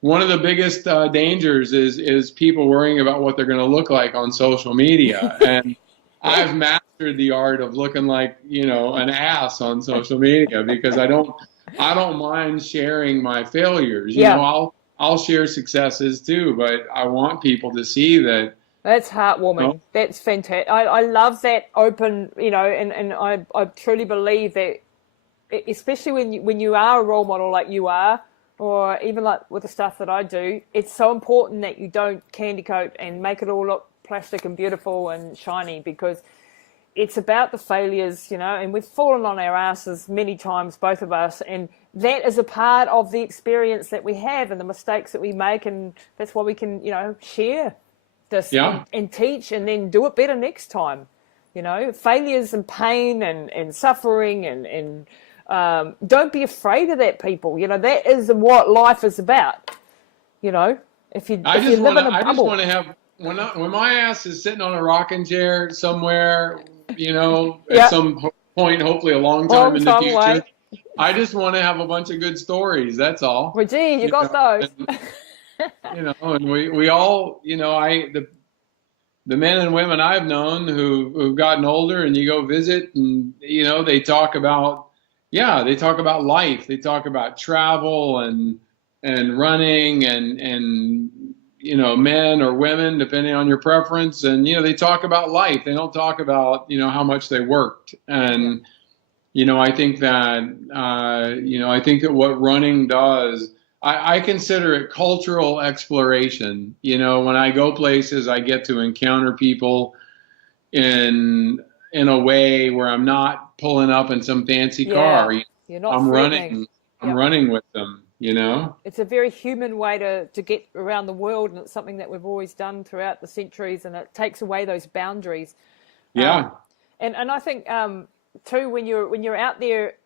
One of the biggest dangers is people worrying about what they're going to look like on social media, and I've mastered the art of looking like an ass on social media because I don't mind sharing my failures. I'll share successes too, but I want people to see that. That's heartwarming. That's fantastic. I love that open, and I truly believe that, especially when you are a role model like you are, or even like with the stuff that I do, it's so important that you don't candy coat and make it all look plastic and beautiful and shiny, because it's about the failures, and we've fallen on our asses many times, both of us, and that is a part of the experience that we have and the mistakes that we make, and that's why we can, share this and teach and then do it better next time. Failures and pain and suffering and don't be afraid of that, people. That is what life is about. You know, if you I if you just live want in to. a I just bubble. want to have when my ass is sitting on a rocking chair somewhere, at Yeah, some point, hopefully a long time long in the time away. future. I just want to have a bunch of good stories. That's all. Well, gee, you You got know, those. and and we all, the men and women I've known who've gotten older, and you go visit, and they talk about, they talk about life, they talk about travel and running and men or women depending on your preference, and they talk about life. They don't talk about how much they worked. And I think that what running does, I consider it cultural exploration. When I go places, I get to encounter people in a way where I'm not pulling up in some fancy Yeah, car. you're not I'm threatening. running. I'm Yep. running with them. It's a very human way to get around the world, and it's something that we've always done throughout the centuries, and it takes away those boundaries. Yeah. And I think too, when you're out there,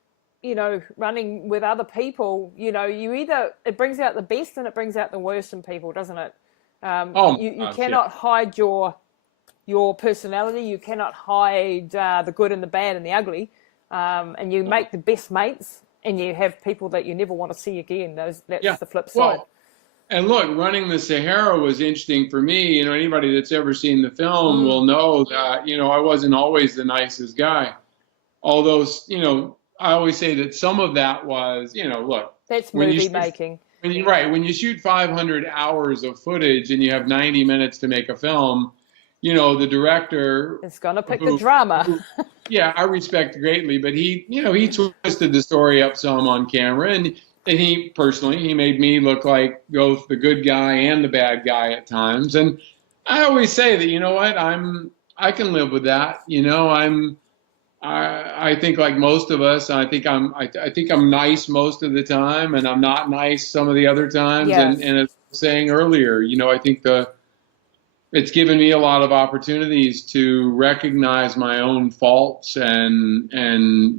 running with other people, it brings out the best and it brings out the worst in people, doesn't it? Oh my You gosh, cannot hide your personality. You cannot hide the good and the bad and the ugly, and you make the best mates, and you have people that you never want to see again. That's the flip side. Well, and look, Running the Sahara was interesting for me. Anybody that's ever seen the film will know that, I wasn't always the nicest guy. Although, I always say that some of that was, look. That's when movie making. When you shoot 500 hours of footage and you have 90 minutes to make a film, the director. It's going to pick the drama. I respect greatly, but he twisted the story up some on camera, and he made me look like both the good guy and the bad guy at times. And I always say that, I can live with that. I think like most of us, I think I'm nice most of the time, and I'm not nice some of the other times. Yes. And as I was saying earlier, I think it's given me a lot of opportunities to recognize my own faults and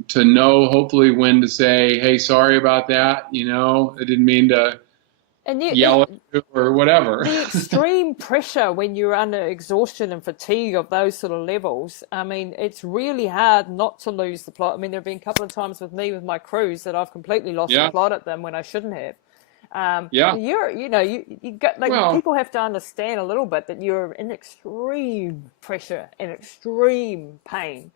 to know hopefully when to say, hey, sorry about that. I didn't mean to yell at you or whatever. The extreme pressure when you're under exhaustion and fatigue of those sort of levels, I mean, it's really hard not to lose the plot. I mean, there have been a couple of times with my crews that I've completely lost the plot at them when I shouldn't have. You got people have to understand a little bit that you're in extreme pressure and extreme pain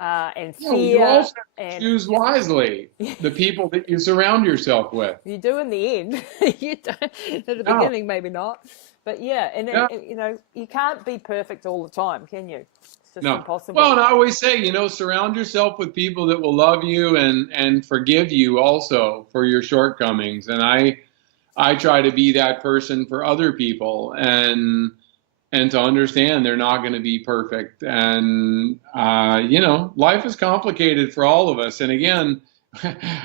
and fear. You also choose wisely the people that you surround yourself with. You do in the end. You don't at the beginning, maybe not, but you can't be perfect all the time, can you? It's just impossible. Well, and I always say, surround yourself with people that will love you and forgive you also for your shortcomings. And I try to be that person for other people, and to understand they're not going to be perfect. And, life is complicated for all of us. And again,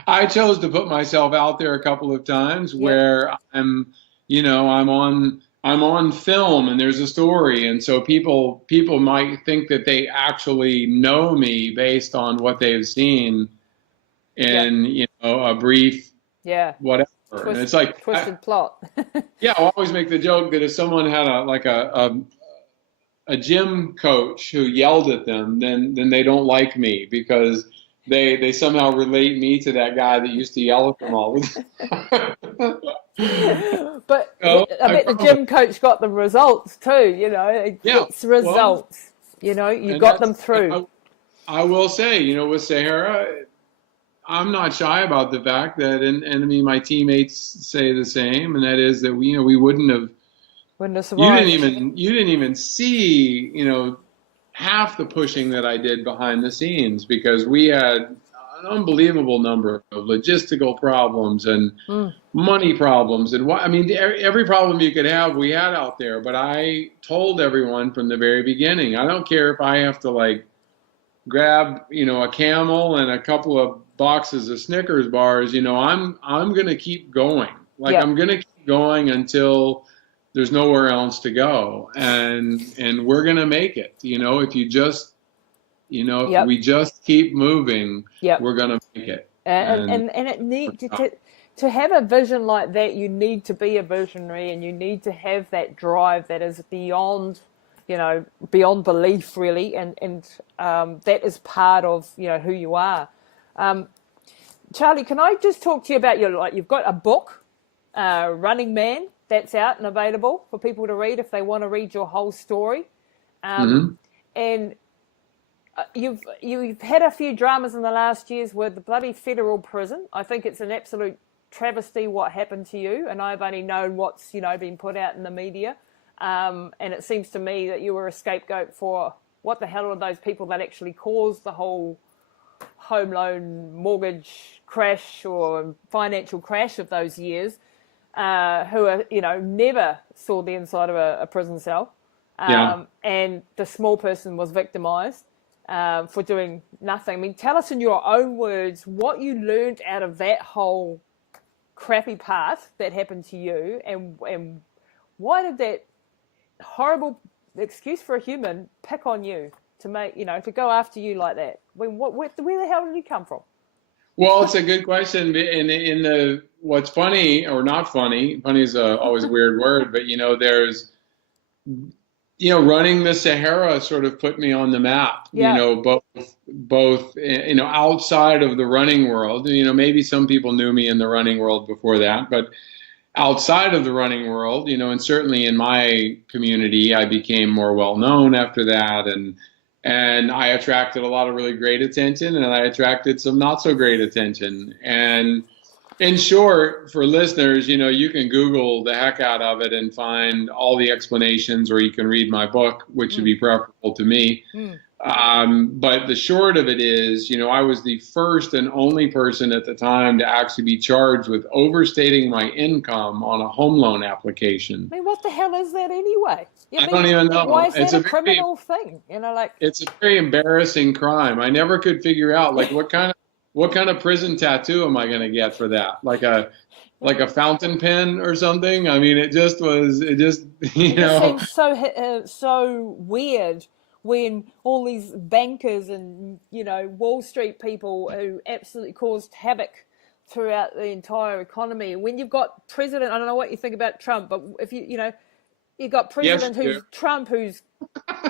I chose to put myself out there a couple of times where I'm on film and there's a story. And so people might think that they actually know me based on what they've seen in, a brief, whatever. And it's like twisted plot. I'll always make the joke that if someone had a gym coach who yelled at them, then they don't like me because they somehow relate me to that guy that used to yell at them all the time. But I bet the gym coach got the results too. It gets results. You got them through. I will say, with Sahara, I'm not shy about the fact that, and I mean, my teammates say the same, and that is that we wouldn't have survived. You didn't even see, half the pushing that I did behind the scenes, because we had an unbelievable number of logistical problems and money problems, and every problem you could have, we had out there. But I told everyone from the very beginning, I don't care if I have to grab, a Camel and a couple of boxes of Snickers bars, I'm going to keep going. I'm going to keep going until there's nowhere else to go. And we're going to make it. If you just, if we just keep moving, we're going to make it. And it to have a vision like that, you need to be a visionary, and you need to have that drive that is beyond, beyond belief, really, and that is part of, who you are. Charlie, can I just talk to you about you've got a book, Running Man, that's out and available for people to read if they want to read your whole story. And you've had a few dramas in the last years with the bloody federal prison. I think it's an absolute travesty what happened to you, and I've only known what's been put out in the media. And it seems to me that you were a scapegoat for what the hell are those people that actually caused the whole home loan mortgage crash or financial crash of those years, who are, never saw the inside of a prison cell. And the small person was victimized for doing nothing. I mean, tell us in your own words what you learned out of that whole crappy part that happened to you, and why did that horrible excuse for a human pick on you to make, to go after you like that? Where the hell did he come from? Well, it's a good question. In the what's funny or not funny, funny is always a weird word, but there's, running the Sahara sort of put me on the map. Both outside of the running world. Maybe some people knew me in the running world before that, but outside of the running world, and certainly in my community, I became more well known after that, and I attracted a lot of really great attention, and I attracted some not so great attention. And in short, for listeners, you can Google the heck out of it and find all the explanations, or you can read my book, which would be preferable to me. But the short of it is, I was the first and only person at the time to actually be charged with overstating my income on a home loan application. I mean, what the hell is that anyway? I don't even know. Why is that a criminal thing? It's a very embarrassing crime. I never could figure out, what kind of prison tattoo am I going to get for that? Like a fountain pen or something? I mean, it just seems so weird when all these bankers and, Wall Street people who absolutely caused havoc throughout the entire economy. When you've got president, I don't know what you think about Trump, but if you've got president Trump who's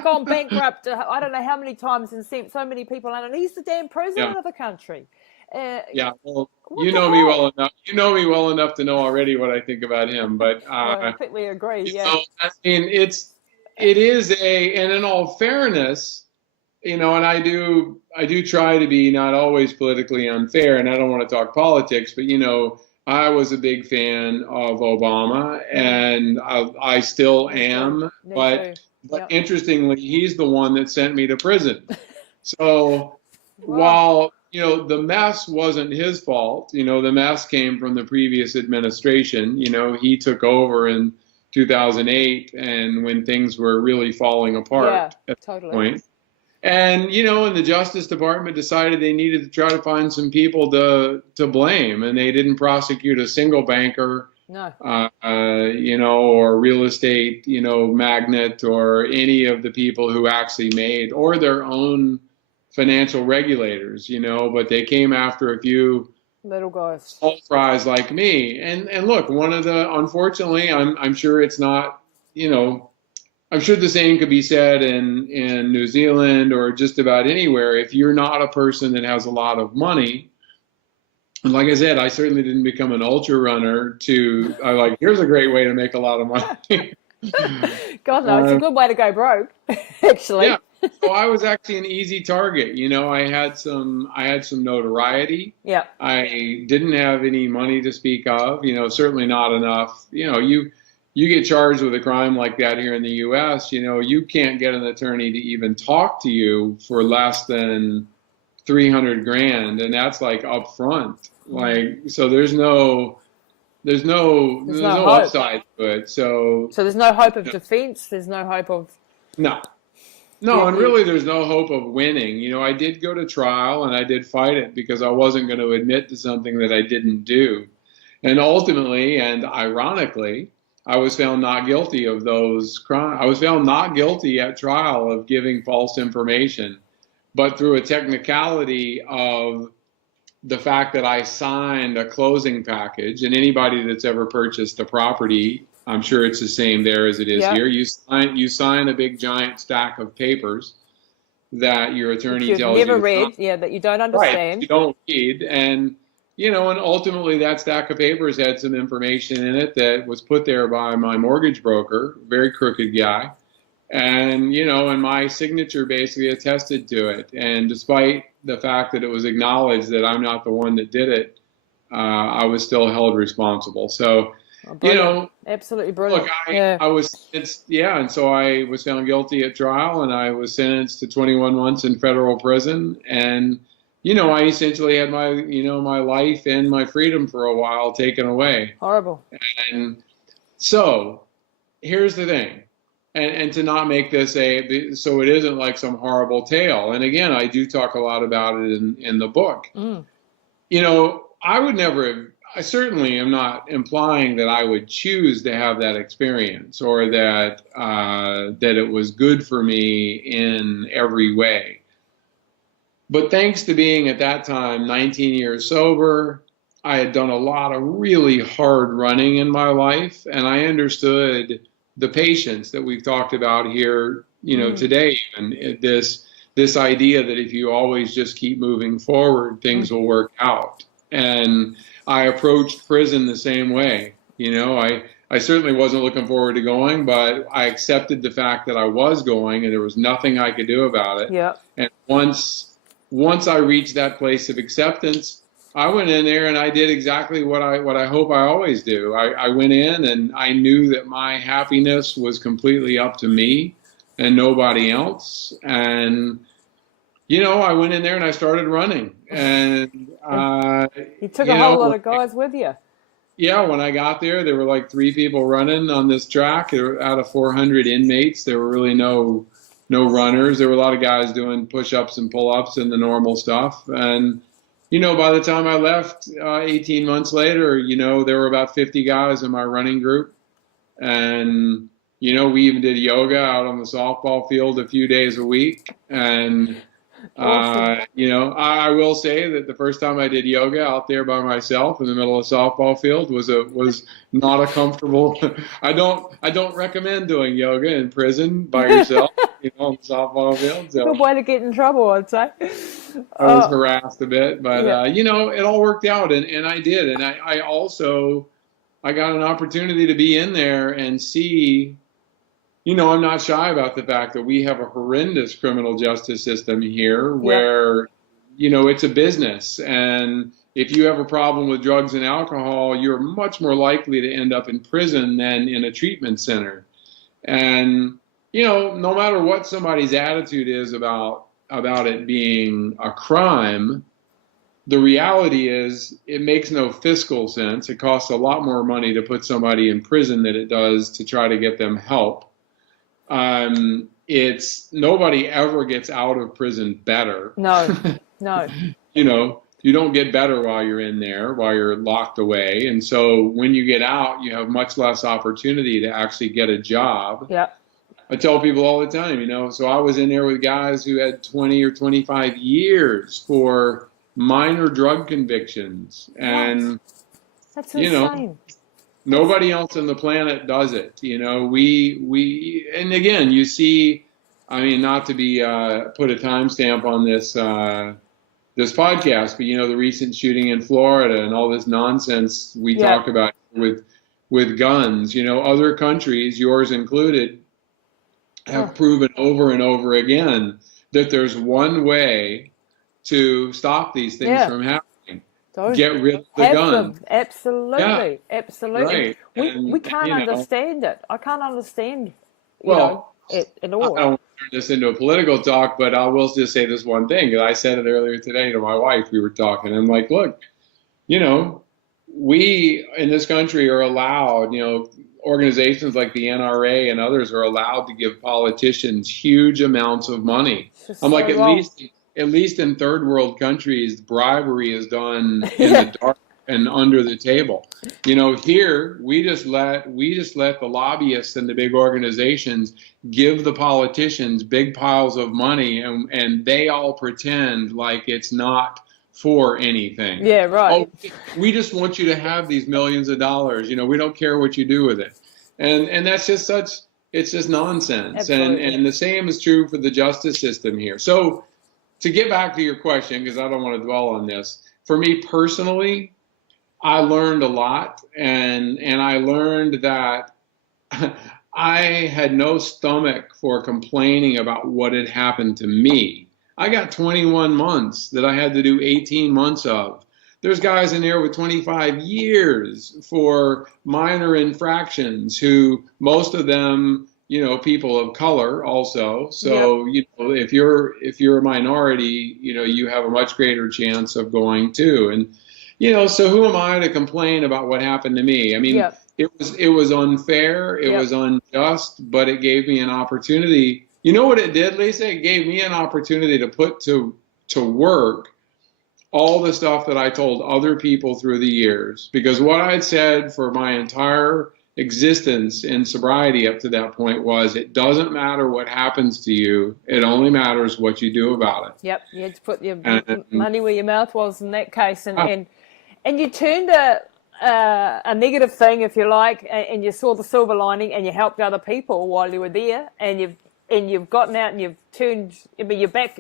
gone bankrupt, I don't know how many times, and sent so many people out, and he's the damn president of the country. Well, you know me well enough. You know me well enough to know already what I think about him. But I completely agree. Yeah. I mean, it is and in all fairness, and I do try to be not always politically unfair, and I don't want to talk politics, but I was a big fan of Obama, and I still am. But interestingly, he's the one that sent me to prison. So while the mess wasn't his fault, the mess came from the previous administration. He took over in 2008, and when things were really falling apart at that point. And, and the Justice Department decided they needed to try to find some people to blame, and they didn't prosecute a single banker, or real estate, magnate, or any of the people who actually made, or their own financial regulators, but they came after a few little guys, small fries like me. And look, unfortunately, I'm sure it's not, I'm sure the same could be said in New Zealand or just about anywhere. If you're not a person that has a lot of money, and like I said, I certainly didn't become an ultra runner here's a great way to make a lot of money. God, no, it's a good way to go broke, actually. Yeah. So I was actually an easy target. I had some notoriety. Yeah. I didn't have any money to speak of. Certainly not enough. You get charged with a crime like that here in the U.S. You can't get an attorney to even talk to you for less than $300,000, and that's up front. So there's no upside to it. So there's no hope of defense. There's no hope of No, and really there's no hope of winning. I did go to trial, and I did fight it because I wasn't going to admit to something that I didn't do. And ultimately, and ironically, I was found not guilty of those crimes. I was found not guilty at trial of giving false information, but through a technicality of the fact that I signed a closing package, and anybody that's ever purchased a property, I'm sure it's the same there as it is here. You sign a big giant stack of papers that your attorney tells you. You've never read, that you don't understand. Right, you don't read, and and ultimately that stack of papers had some information in it that was put there by my mortgage broker, very crooked guy, and and my signature basically attested to it. And despite the fact that it was acknowledged that I'm not the one that did it, I was still held responsible. So, absolutely brilliant. Look, I was sentenced, and so I was found guilty at trial, and I was sentenced to 21 months in federal prison. And, I essentially had my, my life and my freedom for a while taken away. Horrible. And so here's the thing. And to not make this so it isn't like some horrible tale. And again, I do talk a lot about it in the book. I would never have, I certainly am not implying that I would choose to have that experience, or that it was good for me in every way. But thanks to being at that time 19 years sober, I had done a lot of really hard running in my life, and I understood the patience that we've talked about here, today, and this idea that if you always just keep moving forward, things will work out. And I approached prison the same way. I certainly wasn't looking forward to going, but I accepted the fact that I was going, and there was nothing I could do about it. Yeah. And once I reached that place of acceptance, I went in there and I did exactly what I hope I always do. I went in and I knew that my happiness was completely up to me and nobody else. And, I went in there and I started running. And you took a whole lot of guys with you. Yeah, when I got there, there were like 3 people running on this track. Out of 400 inmates, there were really no runners. There were a lot of guys doing push-ups and pull-ups and the normal stuff. And by the time I left 18 months later, there were about 50 guys in my running group. And, we even did yoga out on the softball field a few days a week. And, I will say that the first time I did yoga out there by myself in the middle of a softball field was not a comfortable. I don't recommend doing yoga in prison by yourself, on the softball field. So. Good way to get in trouble, I'd say. I was harassed a bit, but it all worked out, and I did, and I also got an opportunity to be in there and see. I'm not shy about the fact that we have a horrendous criminal justice system here where, it's a business. And if you have a problem with drugs and alcohol, you're much more likely to end up in prison than in a treatment center. And, no matter what somebody's attitude is about it being a crime, the reality is it makes no fiscal sense. It costs a lot more money to put somebody in prison than it does to try to get them help. It's nobody ever gets out of prison better. No. You don't get better while you're in there, while you're locked away. And so when you get out, you have much less opportunity to actually get a job. Yeah. I tell people all the time, so I was in there with guys who had 20 or 25 years for minor drug convictions. And, that's insane. Nobody else on the planet does it. And again, you see, not to be put a timestamp on this this podcast, but the recent shooting in Florida and all this nonsense we talk about with guns. Other countries, yours included, have proven over and over again that there's one way to stop these things from happening. Get rid of the gun. Absolutely, absolutely. Right. We can't understand it. I can't understand it at all. I don't want to turn this into a political talk, but I will just say this one thing. I said it earlier today to my wife. We were talking. I'm like, look, we in this country are allowed, organizations like the NRA and others are allowed to give politicians huge amounts of money. I'm like, at least in third world countries, bribery is done in the dark and under the table. Here we just let the lobbyists and the big organizations give the politicians big piles of money, and they all pretend like it's not for anything. Yeah, right. Oh, we just want you to have these millions of dollars. We don't care what you do with it. And that's just it's just nonsense. And the same is true for the justice system here. So to get back to your question, because I don't want to dwell on this, for me personally, I learned a lot, and I learned that I had no stomach for complaining about what had happened to me. I got 21 months that I had to do 18 months of. There's guys in there with 25 years for minor infractions who, most of them, people of color also. So, yep. If you're a minority, you have a much greater chance of going too. And, so who am I to complain about what happened to me? I mean, yep. It was unfair. It yep. was unjust, but it gave me an opportunity. You know what it did, Lisa? It gave me an opportunity to put to work all the stuff that I told other people through the years, because what I'd said for my entire existence in sobriety up to that point was, it doesn't matter what happens to you, it only matters what you do about it. Yep, you had to put your money where your mouth was in that case, and you turned a negative thing, if you like, and you saw the silver lining, and you helped other people while you were there, and you've gotten out and you've turned, you're back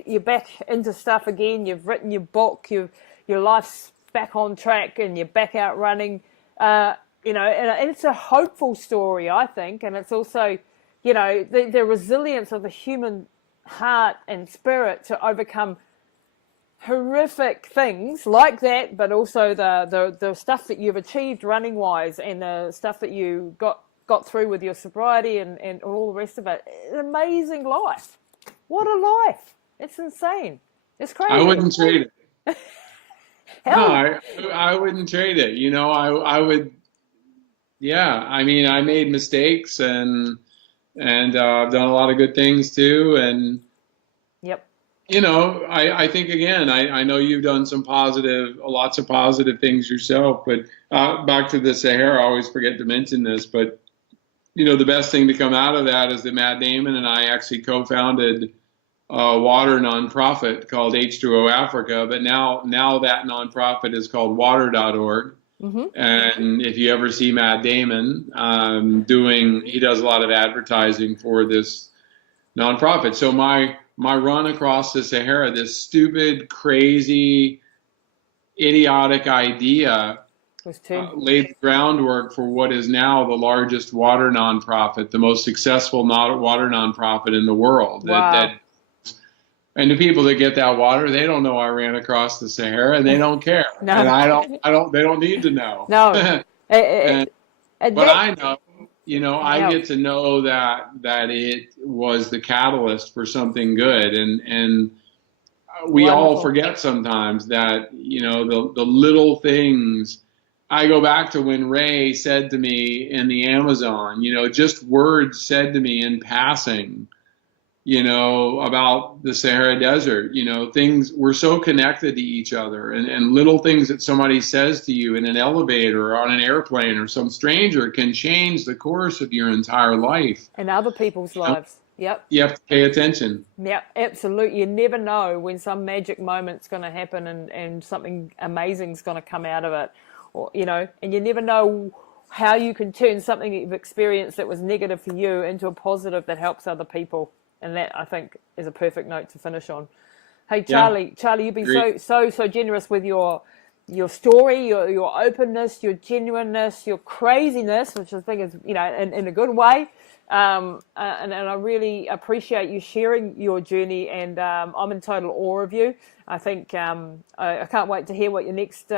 into stuff again. You've written your book. Your life's back on track, and you're back out running. And it's a hopeful story, I think, and it's also, the resilience of the human heart and spirit to overcome horrific things like that, but also the stuff that you've achieved running wise, and the stuff that you got through with your sobriety and all the rest of it. An amazing life. What a life. It's insane. It's crazy. I wouldn't trade it. No, I wouldn't trade it. I would, yeah. I mean, I made mistakes, and I've done a lot of good things too. And, yep. I think, again, I know you've done lots of positive things yourself, but back to the Sahara, I always forget to mention this, but the best thing to come out of that is that Matt Damon and I actually co-founded a water nonprofit called H2O Africa, but now that nonprofit is called water.org. Mm-hmm. And if you ever see Matt Damon he does a lot of advertising for this nonprofit. So my run across the Sahara, this stupid, crazy, idiotic idea, laid the groundwork for what is now the largest water nonprofit, the most successful water nonprofit in the world. Wow. And the people that get that water, they don't know I ran across the Sahara, and they don't care. No. And they don't need to know. No. But I know, I get to know that it was the catalyst for something good. And we Wonderful. All forget sometimes that, the little things. I go back to when Ray said to me in the Amazon, just words said to me in passing, about the Sahara Desert, things, we're so connected to each other, and little things that somebody says to you in an elevator or on an airplane or some stranger can change the course of your entire life. And other people's lives. Yep. You have to pay attention. Yeah, absolutely. You never know when some magic moment's going to happen and something amazing's going to come out of it. Or, and you never know how you can turn something that you've experienced that was negative for you into a positive that helps other people. And that, I think, is a perfect note to finish on. Hey, Charlie, you've been so generous with your story, your openness, your genuineness, your craziness, which I think is, in a good way. And I really appreciate you sharing your journey, and I'm in total awe of you. I think I can't wait to hear what your next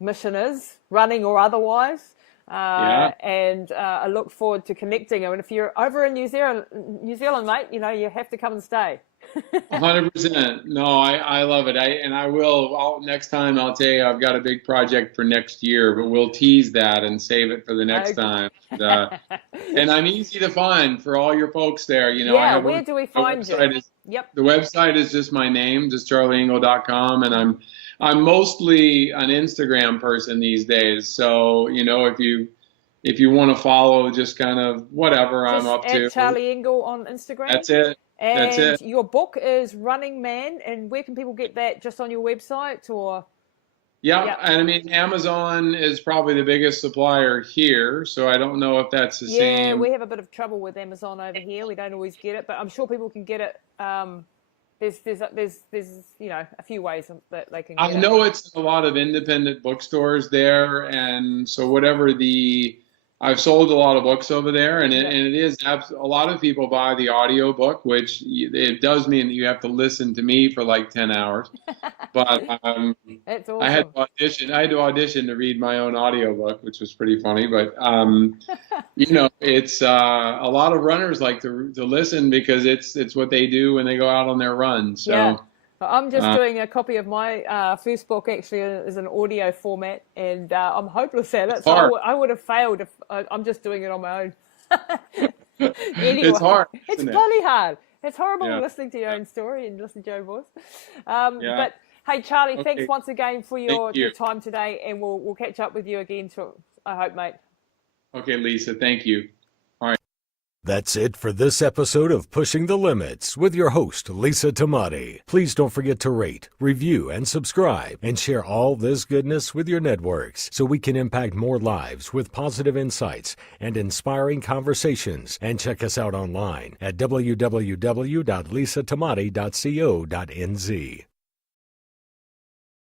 mission is, running or otherwise. And I look forward to connecting. And if you're over in New Zealand, mate, you have to come and stay. 100%. No, I love it. I will. Next time I'll tell you I've got a big project for next year, but we'll tease that and save it for the next time. And I'm easy to find for all your folks there. Where do we find you? The website is just my name, just charlieengle.com, and I'm mostly an Instagram person these days. So, if if you want to follow just kind of whatever Just I'm up at to. Charlie Engle on Instagram. That's it. That's And it. your book is Running Man, and where can people get that? Just on your website or? Yeah, and I mean, Amazon is probably the biggest supplier here, so I don't know if that's the Yeah, same. we have a bit of trouble with Amazon over here. We don't always get it, but I'm sure people can get it. There's a few ways that they can get I know it's a lot of independent bookstores there, and so I've sold a lot of books over there, and it is a lot of people buy the audio book, which it does mean that you have to listen to me for like 10 hours. But That's awesome. I had to audition to read my own audio book, which was pretty funny. But it's a lot of runners like to listen because it's what they do when they go out on their runs. So. Yeah. I'm just doing a copy of my first book, actually, as an audio format, and I'm hopeless at it. So I would have failed if I'm just doing it on my own. Anyway, it's hard. It's bloody hard. It's horrible listening to your own story and listening to your own voice. But hey, Charlie, thanks once again for your time today, and we'll catch up with you again. I hope, mate. Okay, Lisa. Thank you. That's it for this episode of Pushing the Limits with your host, Lisa Tamati. Please don't forget to rate, review, and subscribe, and share all this goodness with your networks so we can impact more lives with positive insights and inspiring conversations. And check us out online at www.lisatamati.co.nz.